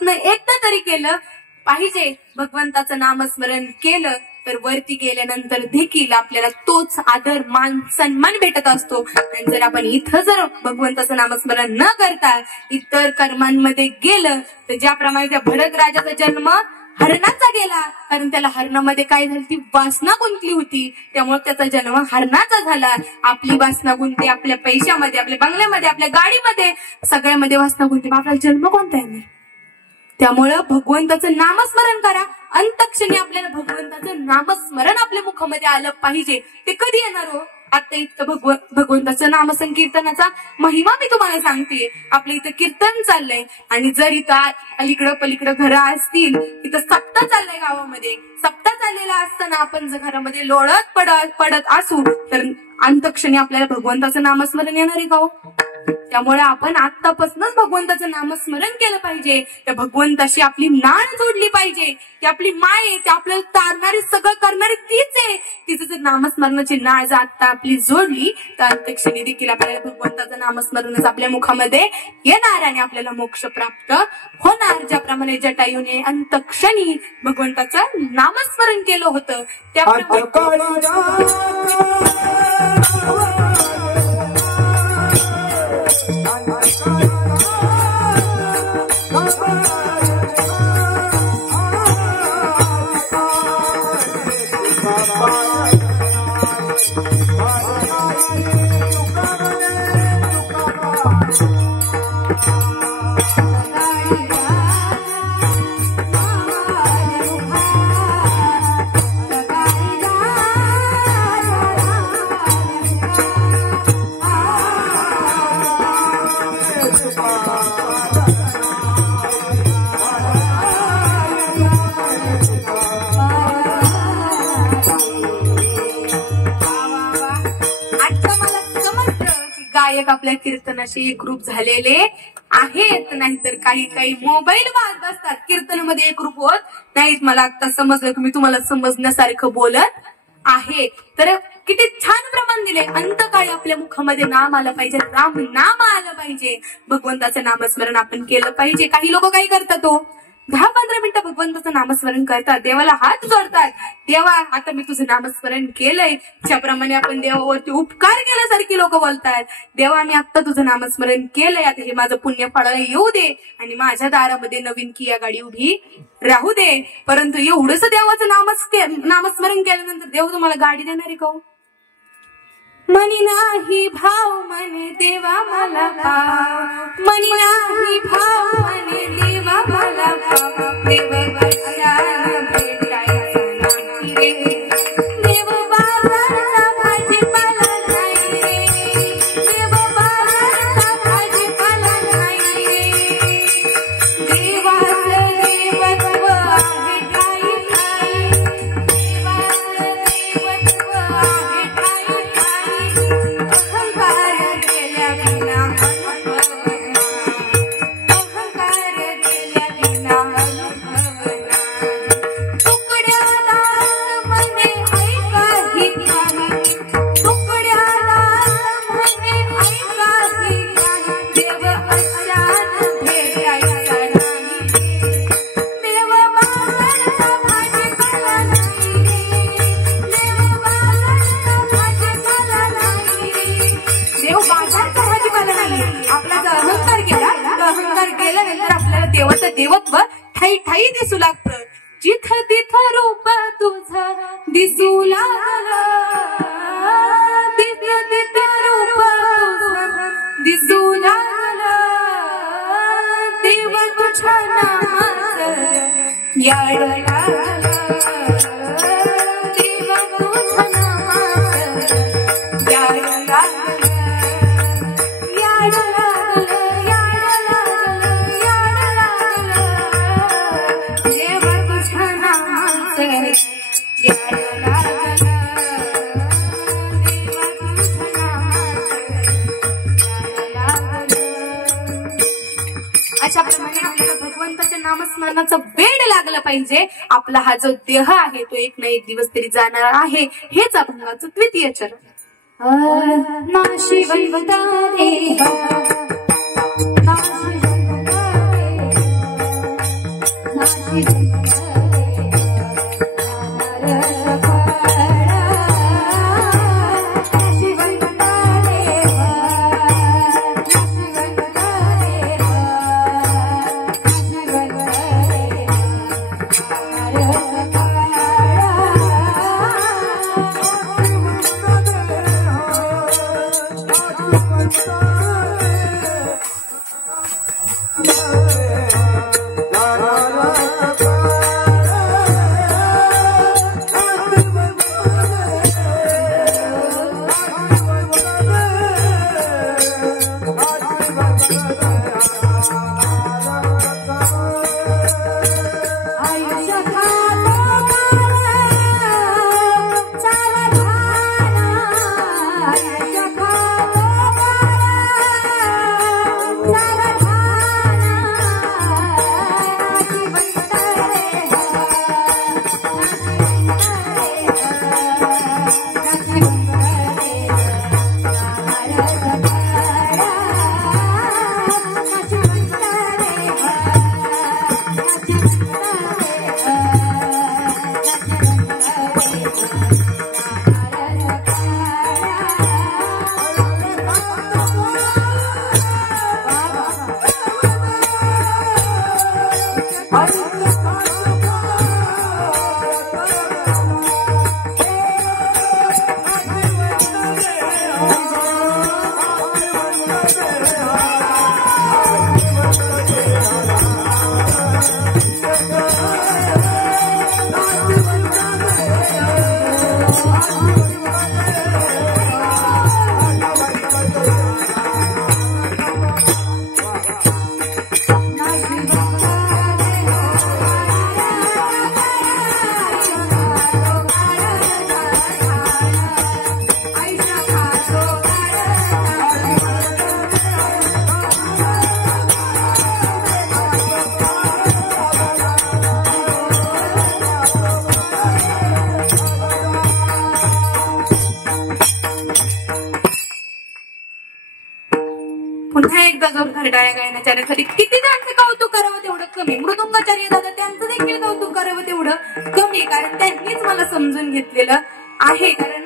दिवसातनं एकदा तरी केलं पाहिजे भगवंताचं नामस्मरण केलं तर वरती गेल्यानंतर देखील आपल्याला तोच आदर मान सन्मान भेटत असतो. आणि जर आपण इथं जर भगवंताचं नामस्मरण न करता इतर कर्मांमध्ये गेलं तर ज्याप्रमाणे त्या भरत राजाचा जन्म हरणाचा गेला, कारण त्याला हरणामध्ये काय झाली, ती वासना गुंतली होती, त्यामुळे त्याचा जन्म हरणाचा झाला. आपली वासना गुंतते आपल्या पैशामध्ये, आपल्या बंगल्यामध्ये, आपल्या गाडीमध्ये, सगळ्यामध्ये वासना गुंतते, आपला जन्म कोणता आहे? त्यामुळं भगवंताचं नामस्मरण करा. अंतक्षणी आपल्याला भगवंताचं नामस्मरण आपल्या मुखामध्ये आलं पाहिजे. ते कधी येणार हो? आता इतकं भगवंताचं नामसंकीर्तनाचा महिमा मी तुम्हाला सांगते. आपल्या इथं कीर्तन चाललंय आणि जर इथं अलीकडं पलीकडं घरं असतील, इथं सप्ताह चाललाय गावामध्ये, सप्ताह चाललेला असताना आपण जर घरामध्ये लोळत पडत असू तर अंतक्षणी आपल्याला भगवंताचं नामस्मरण येणार आहे का हो? त्यामुळे आपण आतापासूनच भगवंताचं नामस्मरण केलं पाहिजे. त्या भगवंताशी आपली नाळ जोडली पाहिजे. ती आपली माय आहे, ती आपल्याला तारणारी, सगळं करणारी तीच आहे. तिचं जर नामस्मरणाची नाळ जर आता आपली जोडली तर अंतक्षणी देखील आपल्याला भगवंताचं नामस्मरणच आपल्या मुखामध्ये येणार आणि आपल्याला मोक्ष प्राप्त होणार. ज्याप्रमाणे जटायूने अंतक्षणी भगवंताचं नामस्मरण केलं होतं त्याप्रमाणे गायक आपल्या कीर्तनाशी एकरूप झालेले आहेत, नाहीतर काही काही मोबाईल वाद बसतात, कीर्तनामध्ये एकरूप होत नाहीत. मला आता समजलं की मी तुम्हाला समजण्यासारखं बोलत आहे. तर किती छान प्रमाण दिले. अंतकाळी आपल्या मुखामध्ये नाम आलं पाहिजे, राम नाम आलं पाहिजे, भगवंताचं नामस्मरण आपण केलं पाहिजे. काही लोक काय करतात हो, 10-15 मिनिटं भगवंताचं नामस्मरण करतात, देवाला हात जोडतात, देवा आता मी तुझं नामस्मरण केलंय, त्याप्रमाणे आपण देवावरती उपकार केल्यासारखी लोक बोलतात. देवा मी आता तुझं नामस्मरण केलंय, आता हे माझं पुण्य फळाला येऊ दे आणि माझ्या दारामध्ये नवीन किया गाडी उभी राहू दे. परंतु एवढंच देवाचं नामस्मरण केल्यानंतर देव तुम्हाला गाडी देणार आहे का? मनी नाही भाव म्हणे देवा मला पाव, मनी नाही भाव म्हणे देवा मला पाव, देव कशाला भेटायचा नाही रे, देव बाजारचा भाजीपाला नाही रे, देव बाजारचा भाजीपाला नाही रे, देवाचं देवत्व आहे ठाई ठाई, देवाचं देवत्व आहे ठाई ठाई, अहंकार गेल्या विना अनुभव नाही, अहंकार गेल्या विना अनुभव नाही, तुकड्याला म्हणे ऐका ही काही, तुकड्याला म्हणे ऐका ही काही, देव अशानं भेटायचा नाही, देव बाजारचा भाजीपाला नाही रे, देव बाजारचा भाजीपाला नाही, देव बाजारचा भाजीपाला नाही. आपला जर अहंकार गेला तर अहंकार गेल्यानंतर आपल्याला देवाचं देवत्व ठाई ठाई दिसू लागतं. जिथं तिथं रूप तुझं दिसू लागलं, तिथं तिथं रूप तुझं दिसू लागलं, देव तुझ्या नामाचं याड लागलं, देव तुझ्या नामाचं याड लागलं, याड लागलं, याड लागलं, याड लागलं, देव तुझ्या नामाचं याड लागलं, देव तुझ्या नामाचं याड लागलं. अशा प्रमाणे आपल्याला भगवंताच्या नामस्मरणाचं वेड लागलं पाहिजे. आपला हा जो देह आहे तो एक ना एक दिवस तरी जाणार आहे. हेच अभंगाचं द्वितीय चरण. नाशिवंता देहा, नाशिवंता देहा, पुन्हा एकदा जोरदार टाळ्या गायनाच्या साठी किती त्यांचं कौतुक करावं तेवढं कमी. मृदुंगाचार्य दादा त्यांचं देखील कौतुक करावं तेवढं कमी, कारण त्यांनीच मला समजून घेतलेलं आहे. कारण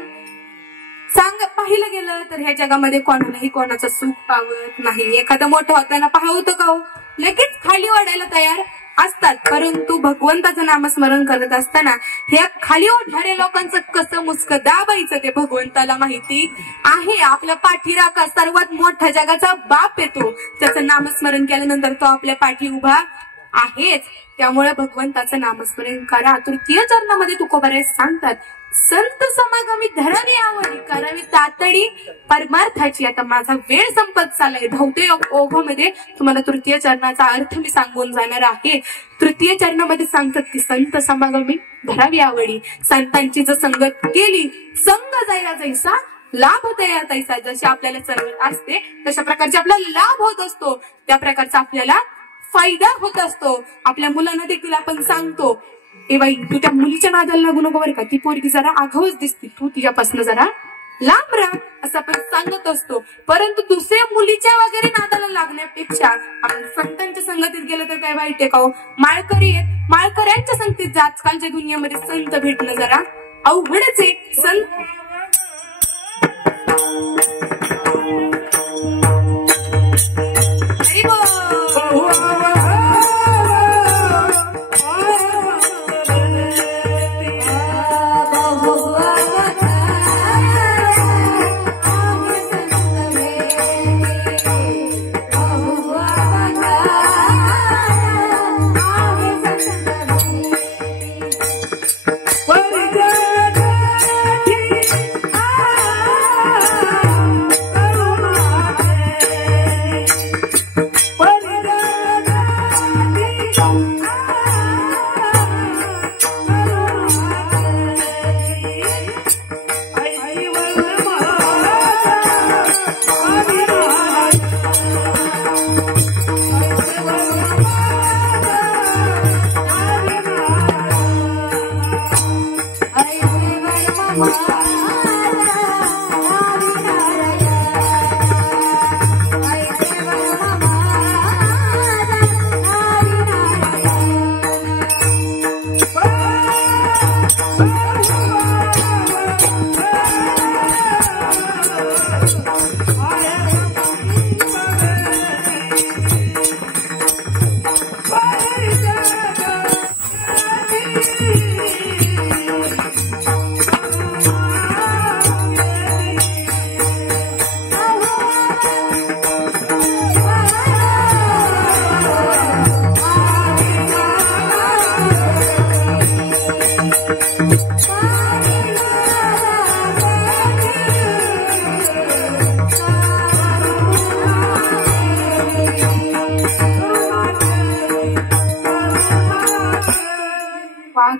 पाहिलं गेलं तर ह्या जगामध्ये कोणालाही कोणाचं सुख पावत नाही. एखादं मोठं होताना पाहवतं का हो, लगेच खाली वाढायला तयार असतात. परंतु भगवंताचं नामस्मरण करत असताना ह्या खाली उठणाऱ्या लोकांचं कसं मुस्क दाबायचं ते भगवंताला माहिती आहे. आपल्या पाठीराखा सर्वात मोठा जगाचा बाप येतो, त्याचं नामस्मरण केल्यानंतर तो आपल्या पाठी उभा आहेच. त्यामुळे भगवंताचं नामस्मरण करा. तृतीय चरणामध्ये तुकोबाराय सांगतात, संत समागमी धरावी आवडी करावी तातडी परमार्थाची. आता माझा वेळ संपत चाललाय. धावते ओघामध्ये तुम्हाला तृतीय चरणाचा अर्थ मी सांगून जाणार आहे. तृतीय चरणामध्ये सांगतात की संत समागमी धरावी आवडी. संतांची जर संगत केली, संग जायला जैसा लाभ तया तैसा. जशी आपल्याला संगत असते तशा प्रकारचे आपल्याला लाभ होत असतो, त्या प्रकारचा आपल्याला फायदा होत असतो. आपल्या मुलांना देखील आपण सांगतो, ए बाई तू त्या मुलीच्या नादाला लागू नको बरं का, ती पोरगी जरा आघावच दिसते, तू तिच्यापासून जरा लांब राहा असं आपण सांगत असतो. परंतु दुसऱ्या मुलीच्या वगैरे नादाला लागण्यापेक्षा आपण संतांच्या संगतीत गेलं तर काय वाईट आहे का हो. माळकरी आहेत, माळकऱ्यांच्या संगतीत आजकालच्या दुनियामध्ये संत भेटणं जरा अवघडच आहे. संत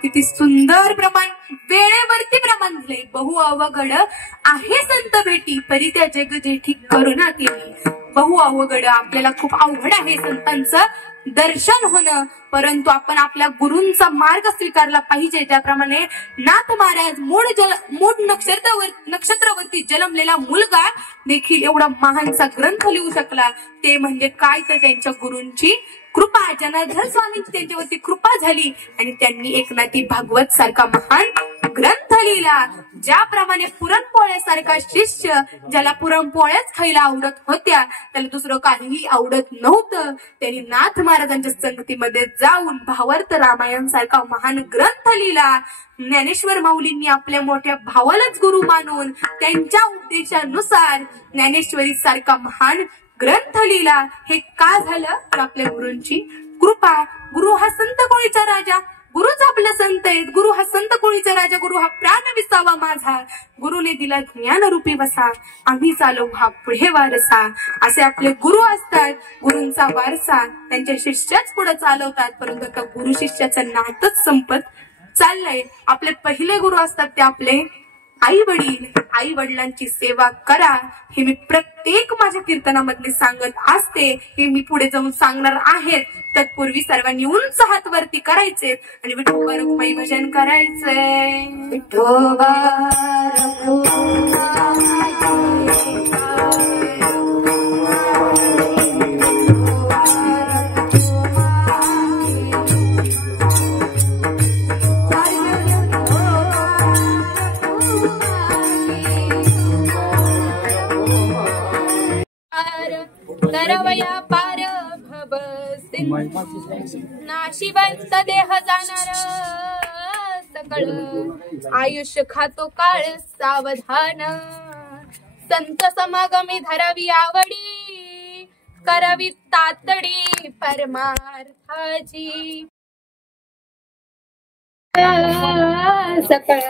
किती सुंदर प्रमाण वेळेवरती प्रमाण दिले. बहु अवघड आहे संत भेटी, परी त्या जग जेठी करुणा केली. बहु अवघड, आपल्याला खूप अवघड आहे संतांचं दर्शन होणं, परंतु आपण आपल्या गुरूंचा मार्ग स्वीकारला पाहिजे. त्याप्रमाणे नाथ महाराज मूळ नक्षत्रावरती जन्मलेला मुलगा देखील एवढा महानसा ग्रंथ लिहू शकला. ते म्हणजे काय, तर त्यांच्या गुरूंची कृपा. जनार्दन स्वामींची त्यांच्यावरती कृपा झाली आणि त्यांनी एकनाथी भागवत सारखा महान ग्रंथ लिहिला. ज्याप्रमाणे पुरणपोळ्यासारखा शिष्य, ज्याला पुरणपोळ्याच खायला आवडत होत्या, त्याला दुसरं काहीही आवडत नव्हतं, त्यांनी नाथ महाराजांच्या संगतीमध्ये जाऊन भावार्थ रामायण सारखा महान ग्रंथ लिहिला. ज्ञानेश्वर माऊलींनी आपल्या मोठ्या भावालाच गुरु मानून त्यांच्या उपदेशानुसार ज्ञानेश्वरी सारखा महान ग्रंथ लिहिला. हे का झालं, तर आपल्या गुरूंची कृपा. गुरु हा संत कोळीचा राजा, गुरुच आपला संत आहेत. गुरु हा संत कोळीचा राजा, गुरु हा प्राण विसावा माझा. गुरुने दिला ज्ञानरूपी वसा, आम्ही चालू हा पुढे वारसा. असे आपले गुरु असतात. गुरूंचा वारसा त्यांच्या शिष्याच पुढे चालवतात. परंतु आता गुरु शिष्याचं नातच संपत चाललंय. आपले पहिले गुरु असतात ते आपले आई वडील. आई वडिलांची सेवा करा, हे मी प्रत्येक माझ्या कीर्तनामधले सांगत असते. हे मी पुढे जाऊन सांगणार आहे. तत्पूर्वी सर्वांनी उंच हात वरती करायचे आणि विठोबा रुक्माई भजन करायचंय. विठोबा करवया पार भव नाशिवंत देह जाणार सकळ आयुष्य खातो काळ सावधान. संत समागमी धरावी आवडी करावी तातडी परमार्थाची. सकळ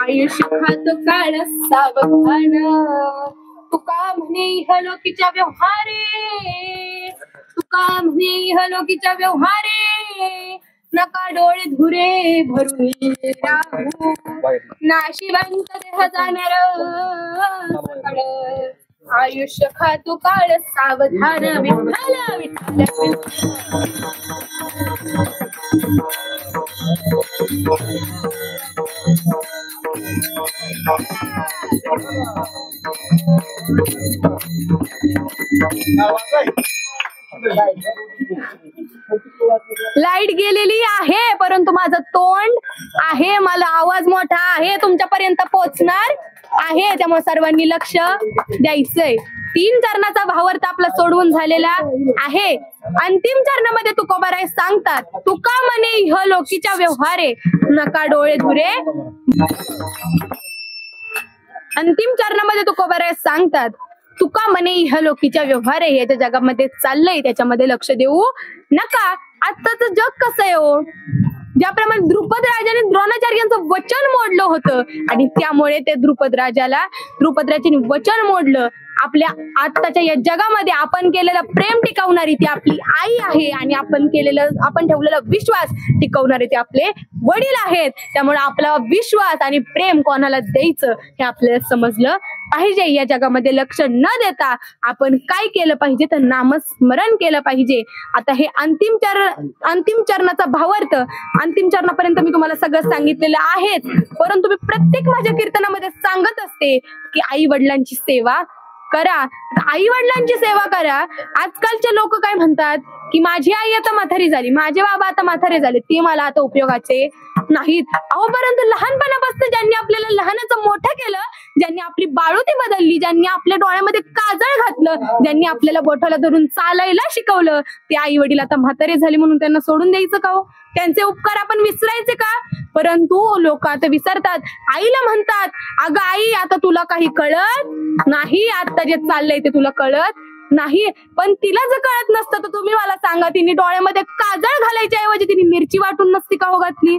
आयुष्य खातो काळ सावधान. तुका म्हणे इहलोकीच्या व्यवहारे, तुका म्हणे इहलोकीच्या व्यवहारे, नका डोळे धुरे भरून राहू नाशिवंत देह जाणार सकळ आयुष्य खातो काळ सावधान. विठ्ठल विठ्ठल लाईट गेलेली आहे, परंतु माझं तोंड आहे, मला आवाज मोठा आहे, तुमच्यापर्यंत पोहोचणार आहे. त्यामुळे सर्वांनी लक्ष द्यायचंय. 3 चरणाचा भावार्थ आपला सोडवून झालेला आहे. अंतिम चरणामध्ये तुकोबाराय सांगतात, तुका म्हणे इह लोकीच्या व्यवहारे नका डोळे धुरे. अंतिम चरणामध्ये तुकोबाराय सांगतात, तुका म्हणे इह लोकीच्या व्यवहारे, याच्या जगामध्ये चाललंय त्याच्यामध्ये लक्ष देऊ नका. आत्ताचं जग कसं आहे हो, ज्याप्रमाणे द्रुपद राजाने द्रोणाचार्यांचं वचन मोडलं होतं आणि त्यामुळे ते द्रुपद राजाने वचन मोडलं. आपल्या आत्ताच्या या जगामध्ये आपण केलेलं प्रेम टिकवणारी ती आपली आई आहे आणि आपण ठेवलेला विश्वास टिकवणारे ते आपले वडील आहेत. त्यामुळे आपला विश्वास आणि प्रेम कोणाला द्यायचं हे आपल्याला समजलं पाहिजे. या जगामध्ये लक्ष न देता आपण काय केलं पाहिजे, तर नामस्मरण केलं पाहिजे. आता हे अंतिम चरणाचा भावार्थ, अंतिम चरणापर्यंत मी तुम्हाला सगळं सांगितलेलं आहेच, परंतु मी प्रत्येक माझ्या कीर्तनामध्ये सांगत असते की आई वडिलांची सेवा करा. आई वडिलांची सेवा करा. आजकालचे लोक काय म्हणतात की माझी आई आता म्हातारी झाली, माझे बाबा आता म्हातारे झाले, ते मला आता उपयोगाचे नाहीत. अहो, परंतु लहानपणापासून ज्यांनी आपल्याला लहानाचं मोठं केलं, ज्यांनी आपली बाळोती बदलली, ज्यांनी आपल्या डोळ्यामध्ये काजळ घातलं, ज्यांनी आपल्याला बोटाला धरून चालायला शिकवलं, ते आई वडील आता म्हातारे झाले म्हणून त्यांना सोडून द्यायचं का हो? त्यांचे उपकार आपण विसरायचे का? परंतु लोक आता विसरतात. आईला म्हणतात, अगं आई आता तुला काही कळत नाही, आता जे चाललंय ते तुला कळत नाही. पण तिला जर कळत नसतं तर तुम्ही मला सांगा, तिने डोळ्यामध्ये काजळ घालायच्या ऐवजी तिने मिरची वाटून नसती का हो घातली?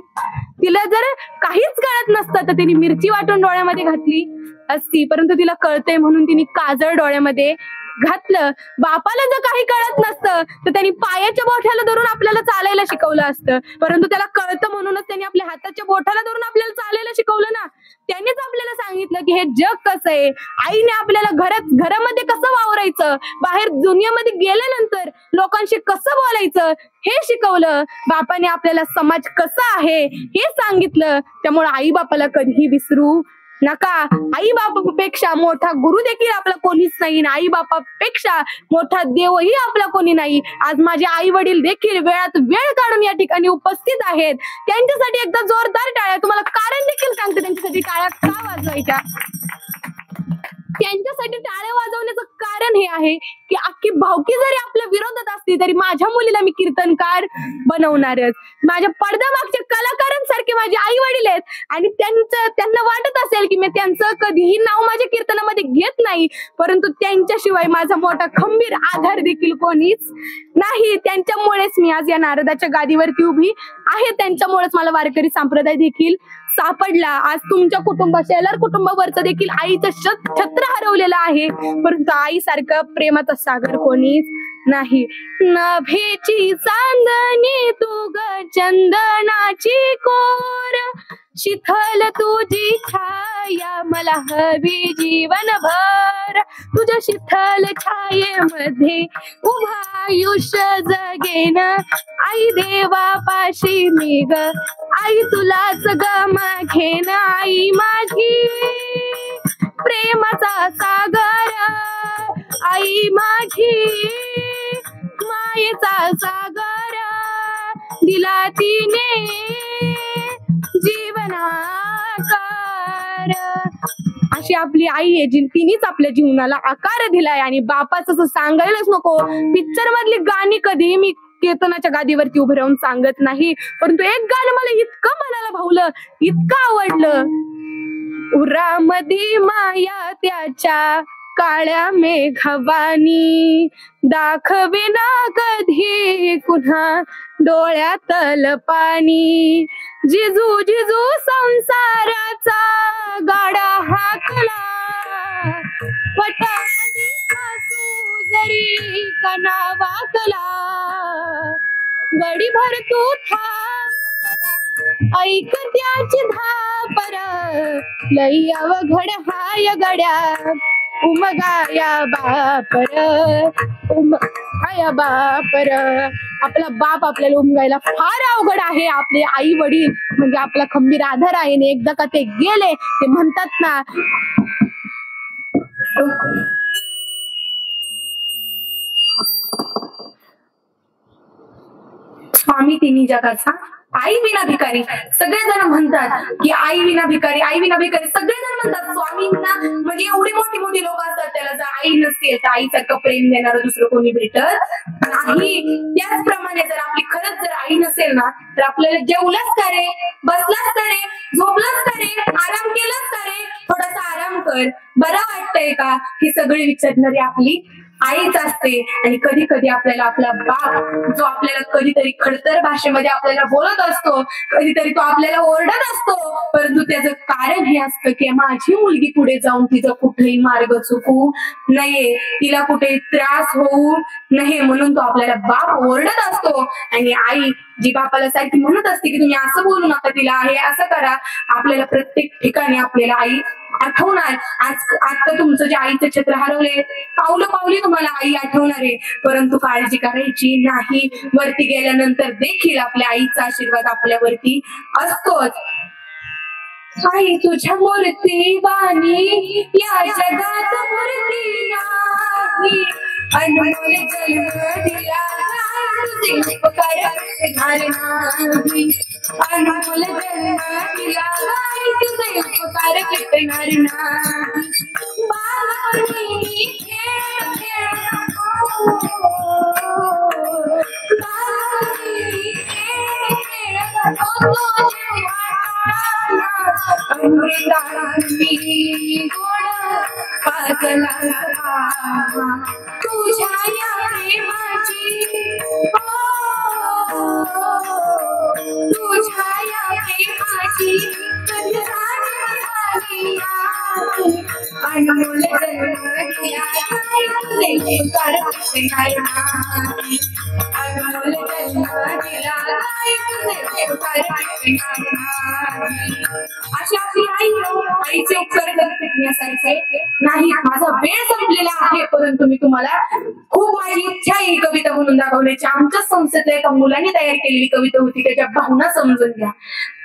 तिला जर काहीच कळत नसतं तर तिने मिरची वाटून डोळ्यामध्ये घातली असती. परंतु तिला कळतंय म्हणून तिने काजळ डोळ्यामध्ये घातलं. बापाला जर काही कळत नसतं तर त्यांनी पायाच्या बोटाला धरून आपल्याला चालायला शिकवलं असतं. परंतु त्याला कळतं म्हणूनच त्यांनी आपल्या हाताच्या बोटाला धरून आपल्याला चालायला शिकवलं ना. त्यांनीच आपल्याला सांगितलं की हे जग कसं आहे. आईने आपल्याला घरामध्ये कसं वावरायचं, बाहेर दुनियामध्ये गेल्यानंतर लोकांशी कसं बोलायचं हे शिकवलं. बापाने आपल्याला समाज कसा आहे हे सांगितलं. त्यामुळे आई बापाला कधीही विसरू नका. आई बापापेक्षा मोठा गुरु देखील आपला कोणीच नाही, आई बापापेक्षा मोठा देवही आपला कोणी नाही. आज माझे आई वडील देखील वेळात वेळ काढून या ठिकाणी उपस्थित आहेत. त्यांच्यासाठी एकदा जोरदार टाळ्या. तुम्हाला कारण देखील सांगते त्यांच्यासाठी टाळ्या का वाजवायच्या. त्यांच्यासाठी टाळ्या वाजवण्याचं कारण हे आहे की अख्खी भावकी जरी आपल्या विरोधात असली तरी माझ्या मुलीला मी कीर्तनकार बनवणारच. माझ्या पडद्यामागच्या कलाकारांसारखे माझे आई वडील आहेत आणि त्यांना वाटत असेल की मी त्यांचं कधीही नाव माझ्या कीर्तनामध्ये घेत नाही, परंतु त्यांच्याशिवाय माझा मोठा खंबीर आधार देखील कोणीच नाही. त्यांच्यामुळेच मी आज या नारदाच्या गादीवरती उभी आहे. त्यांच्यामुळेच मला वारकरी संप्रदाय देखील सापडला. आज तुमच्या शेलार कुटुंबावरचं देखील आईचं छत्र हरवलेलं आहे, परंतु आईसारखं प्रेमाचा सागर कोणीच नाही. नभेची चांदणी तू ग चंदनाची कोर, शिथल तुझी छाया मला हवी जीवनभर. तुझ्या शिथल छायेमध्ये उभा आयुष्य जगेन. आई देवापाशी मी ग, आई तुलाच ग मागेन. आई माझी प्रेमाचा सागर, आई माझी मायेचा सागर, दिला तिने जीवनाकार. अशी आपली आई आहे जी तिनेच आपल्या जीवनाला आकार दिलाय. आणि बापाचं सांगायलाच नको. पिक्चर मधली गाणी कधी मी कीर्तनाच्या गादीवरती उभं राहून सांगत नाही, परंतु एक गाणं मला इतकं मनाला भावलं, इतकं आवडलं. उरामधी माया त्याच्या काळ्या मेघवानी, दाखविना कधी पुन्हा डोळ्यातल पाणी. जिजू जिजू संसाराचा गाडा हाकला, वटामध्ये सासू जरी कणा वाकला. गडी भर तू थांब ऐक त्याची धापर, लई अवघड हाय गड्या उमगाया बापर, उमगाया बापर. आपला बाप आपल्याला उमगायला फार अवघड आहे. आपले आई वडील म्हणजे आपला खंबीर आधार आहे. एकदा का ते गेले, ते म्हणतात ना, स्वामी तिन्ही जगाचा आई विना भिकारी. सगळेजण म्हणतात की आई विना भिकारी, आई विना भिकारी. सगळेजण म्हणतात स्वामींना म्हणजे एवढी मोठी मोठी लोक असतात, त्याला जर आई नसते तर आईसारखं प्रेम देणारं दुसरं कोणी भेटत नाही. त्याचप्रमाणे जर आपली खरंच जर आई नसेल ना, तर आपल्याला जेवलंच का रे, बसलाच का रे, झोपलाच का रे, आराम केलाच का रे, थोडासा आराम कर, बरं वाटतंय का, ही सगळी विचारणारी आपली आईच असते. आणि कधी कधी आपल्याला आपला बाप जो आपल्याला कधीतरी खडतर भाषेमध्ये आपल्याला बोलत असतो, कधीतरी तो आपल्याला ओरडत असतो, परंतु त्याचं कारण हे असतं की माझी मुलगी पुढे जाऊन तिचा कुठेही मार्ग चुकू नये, तिला कुठे त्रास होऊ नये, म्हणून तो आपल्याला बाप ओरडत असतो. आणि आई जी बापाला सारखी म्हणत असते की तुम्ही असं बोलू नका तिला, हे असं करा. आपल्याला प्रत्येक ठिकाणी आपल्याला आई आठवणार. आता तुमचं जे आईचं छत्र हरवले, पावलं पावली तुम्हाला आई आठवणार आहे, परंतु काळजी करायची नाही. वरती गेल्यानंतर देखील आपल्या आईचा आशीर्वाद आपल्यावरती असतोच. आई तुझ्या मूर्ती वाणी या जगात मूर्ती नाही, अनमोल जन्म दिला तुझे उपकार करणार नाही. अनमोल जन्म दिला तुझे उपकार करणार नाही. बाळांनी खेळ खेळ, बाळांनी खेळ खेळ, अमृतांनी गोड पाजला तुझ्या या प्रेमाची तुझ्या या प्रेमाची अनमोल अनमोल अशी आपली आई आईचे उपकार करण्यासारखे नाही. माझा वेळ संपलेला आहे, परंतु मी तुम्हाला खूप माझी इच्छा आहे ही कविता म्हणून दाखवण्याची. आमच्या संस्थेतल्या एका मुलाने तयार केलेली कविता होती, त्याच्या भावना समजून घ्या.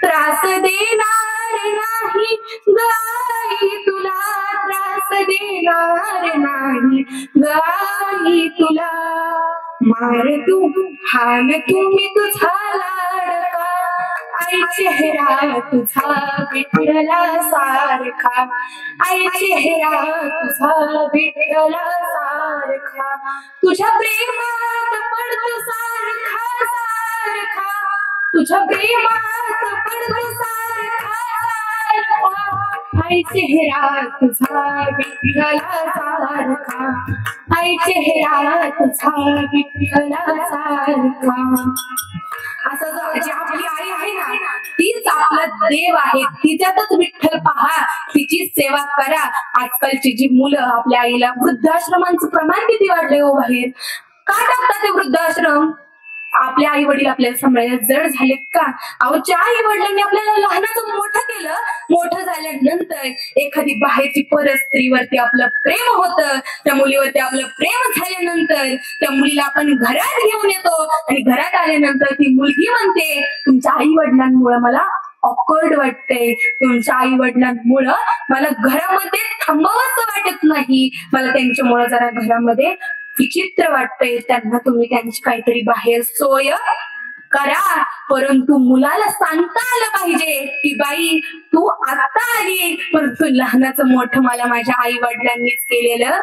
त्रास देणार नाही गाई तुला, त्रास देणार नाही गाई तुला, मार तू हान तुम्ही तुझा लाडका, आई चेहरा तुझा विठ्ठला सारखा, आई चेहरा तुझा विठ्ठला सारखा, तुझ्या प्रेमात पडतो सारखा सारखा, तुझ्या प्रेमात पडतो सारखा सारखा, आई चेहरा तुझा विठ्ठला सारखा, आई चेहरा तुझा विठ्ठला सारखा. असं जी आपली आई आहे ना, तीच आपला देव आहे. तिच्यातच विठ्ठल पहा, तिची सेवा करा. आजकालची जी मुलं आपल्या आईला, वृद्धाश्रमांचं प्रमाण किती वाढलंय हो बाहेर. का टाकतात ते वृद्धाश्रम? आपले आई वडील आपल्याला सांभाळायला जड झालेत का? अहो, ज्या आई वडिलांनी आपल्याला लहानाचं मोठं केलं, मोठं झाल्यानंतर एखादी बाहेरची परत स्त्रीवरती आपलं प्रेम होतं, त्या मुलीवरती आपलं प्रेम झाल्यानंतर त्या मुलीला आपण घरात घेऊन येतो आणि घरात आल्यानंतर ती मुलगी म्हणते, तुमच्या आई वडिलांमुळे मला ऑकवर्ड वाटतंय, तुमच्या आई वडिलांमुळं मला घरामध्ये थांबावंसं वाटत नाही, मला त्यांच्यामुळे जरा घरामध्ये विचित्र वाटतंय, त्यांना तुम्ही त्यांची काहीतरी बाहेर सोय करा. परंतु मुलाला सांगता आलं पाहिजे की बाई तू आता आली, परंतु लहानाचं मोठं मला माझ्या आई वडिलांनीच केलेलं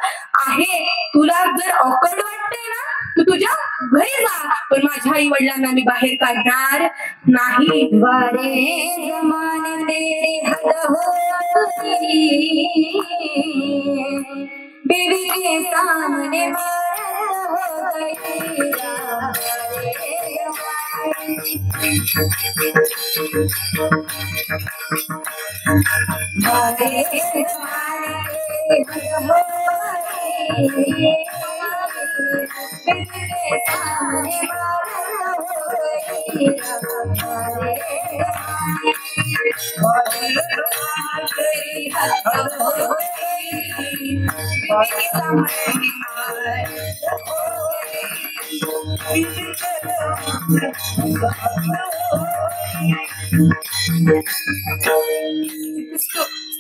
आहे. तुला जर ऑकवर्ड वाटतंय ना, तू तुझ्या घरी जा, पण माझ्या आई वडिलांना मी बाहेर काढणार नाही. वारे जमाने तेरे हद होती, बीवी के सामने भारत हो गई, बारे जमाने बीवी के सामने भारत हो गई,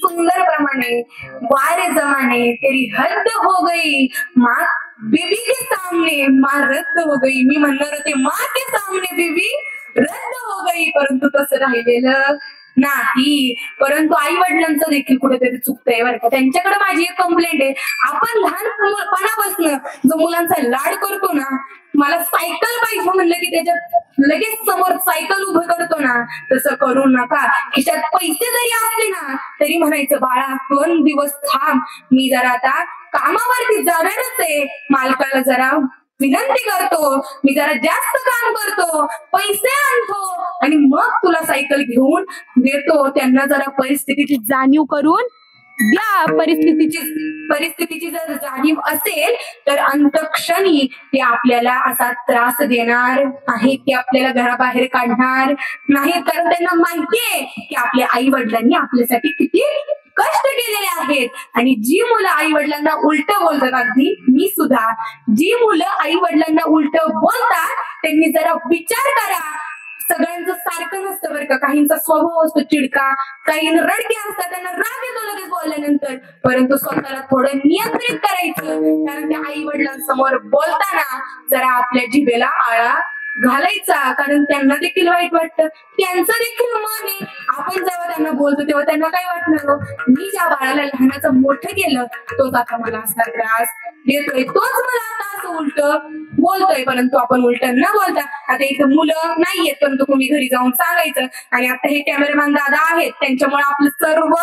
सुंदर प्रमाणे वारे जमाने तेरी हद हो गई, माँ बीबी के सामने माँ रद्द हो गई. मी म्हणणार होते माँ के सामने बीबी रद्द हो गई, परंतु तसं राहिलेलं नाही. परंतु आई वडिलांचं देखील कुठेतरी चुकतंय बरं का. त्यांच्याकडे माझी एक कंप्लेंट आहे, आपण लहानपणापासून जो मुलांचा लाड करतो ना, मला सायकल पाहिजे म्हणलं की त्याच्यात लगेच समोर सायकल उभं करतो ना, तसं करू नका. खिशात पैसे जरी असले ना तरी म्हणायचं बाळा 2 दिवस थांब, मी जरा आता कामावरती जाणारच आहे, मालकाला जरा विनंती करतो, मी जरा जास्त काम करतो, पैसे आणतो आणि मग तुला सायकल घेऊन देतो. त्यांना जरा परिस्थितीची जाणीव करून द्या. परिस्थितीची जर जाणीव असेल तर अंतक्षणी ते आपल्याला असा त्रास देणार नाही, ते आपल्याला घराबाहेर काढणार नाही, कारण त्यांना माहितीये की आपल्या आई वडिलांनी आपल्यासाठी किती कष्ट केलेले आहेत. आणि जी मुलं आई वडिलांना उलट बोलतात, अगदी मी सुद्धा, जी मुलं आई वडिलांना उलट बोलतात त्यांनी जरा विचार करा. सगळ्यांचं सारखं नसतं बरं का. काहींचा स्वभाव असतो चिडका, काही रडके असतात, त्यांना राग येतो लगेच बोलल्यानंतर, परंतु स्वतःला थोडं नियंत्रित करायचं. कारण त्या आई वडिलांसमोर बोलताना जरा आपल्या जिभेला आळा घालायचा, कारण त्यांना देखील वाईट वाटतं, त्यांचं देखील मन आहे. आपण जेव्हा त्यांना बोलतो तेव्हा त्यांना काय वाटणार, मी ज्या बाळाला लहानाचं मोठं केलं तोच आता मला असा त्रास देतोय तोच मला आता असं उलट बोलतोय, परंतु आपण उलट न बोलता आता इथं मुलं नाहीयेत, परंतु तुम्ही घरी जाऊन सांगायचं. आणि आता हे कॅमेरामॅन दादा आहेत, त्यांच्यामुळे आपलं सर्व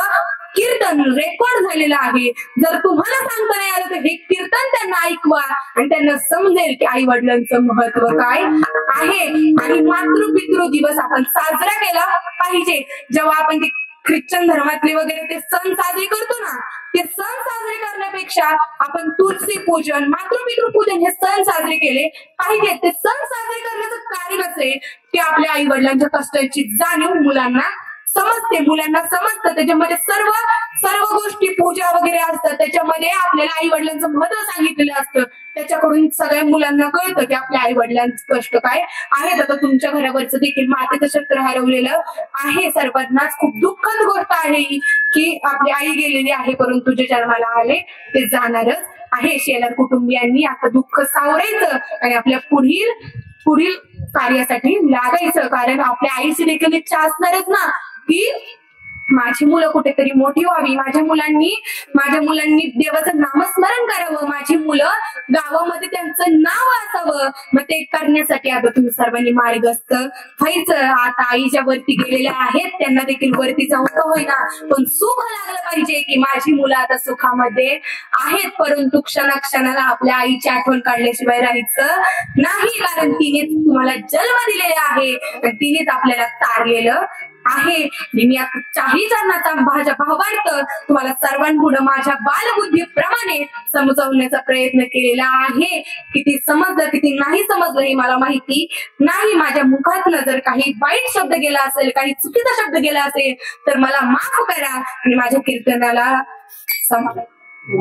कीर्तन रेकॉर्ड झालेलं आहे. जर तुम्हाला सांगता नाही आलं तर हे कीर्तन त्यांना ऐकवा आणि त्यांना समजेल की आई वडिलांचं महत्व काय आहे. आणि मातृपितृ दिवस आपण साजरा केला पाहिजे. जेव्हा आपण ते ख्रिश्चन धर्मातले वगैरे ते सण साजरे करतो ना, ते सण साजरे करण्यापेक्षा आपण तुलसी पूजन, मातृपितृ पूजन हे सण साजरे केले पाहिजे. ते सण साजरे करण्याचं कारण असे की आपल्या आई वडिलांच्या कष्टाची जाणीव मुलांना समजते, मुलांना समजतं. त्याच्यामध्ये सर्व सर्व गोष्टी पूजा वगैरे असतात, त्याच्यामध्ये आपल्याला आई वडिलांचं महत्व सांगितलेलं असतं. त्याच्याकडून सगळ्या मुलांना कळतं की आपल्या आई वडिलांचं कष्ट काय आहेत. आता तुमच्या घरावरचं देखील मातेचं छत्र हरवलेलं आहे. सर्वांनाच खूप दुःखद गोष्ट आहे की आपली आई गेलेली आहे, परंतु जे जन्माला आले ते जाणारच आहे. शेलार कुटुंबियांनी आता दुःख सावरायचं आणि आपल्या पुढील कार्यासाठी लागायचं. कारण आपल्या आईची देखील इच्छा असणारच ना की माझी मुलं कुठेतरी मोठी व्हावी, माझ्या मुलांनी देवाचं नामस्मरण करावं, माझी मुलं गावामध्ये त्यांचं नाव असावं. मग ते करण्यासाठी आता तुम्ही सर्वांनी मार्गस्थ व्हायचं. आता आई ज्या वरती गेलेल्या आहेत त्यांना देखील वरती जाऊन का होईना पण सुख लागलं पाहिजे की माझी मुलं आता सुखामध्ये आहेत. परंतु क्षणाक्षणाला आपल्या आईची आठवण काढल्याशिवाय राहायचं नाही, कारण तिने तुम्हाला जन्म दिलेला आहे आणि तिनेच आपल्याला तारलेलं आहे. मी आता 4 चरणाचा माझ्या भावार्थ तुम्हाला सर्वांपुढे माझ्या बालबुद्धीप्रमाणे समजावण्याचा प्रयत्न केलेला आहे. किती समजलं किती नाही समजलं हे मला माहिती नाही. माझ्या मुखातनं जर काही वाईट शब्द गेला असेल, काही चुकीचा शब्द गेला असेल तर मला माफ करा आणि माझ्या कीर्तनाला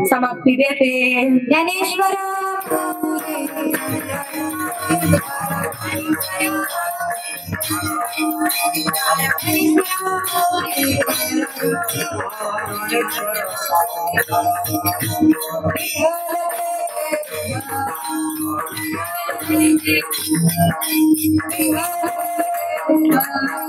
समाप्ती देते. Dnyaneshwar Thank you.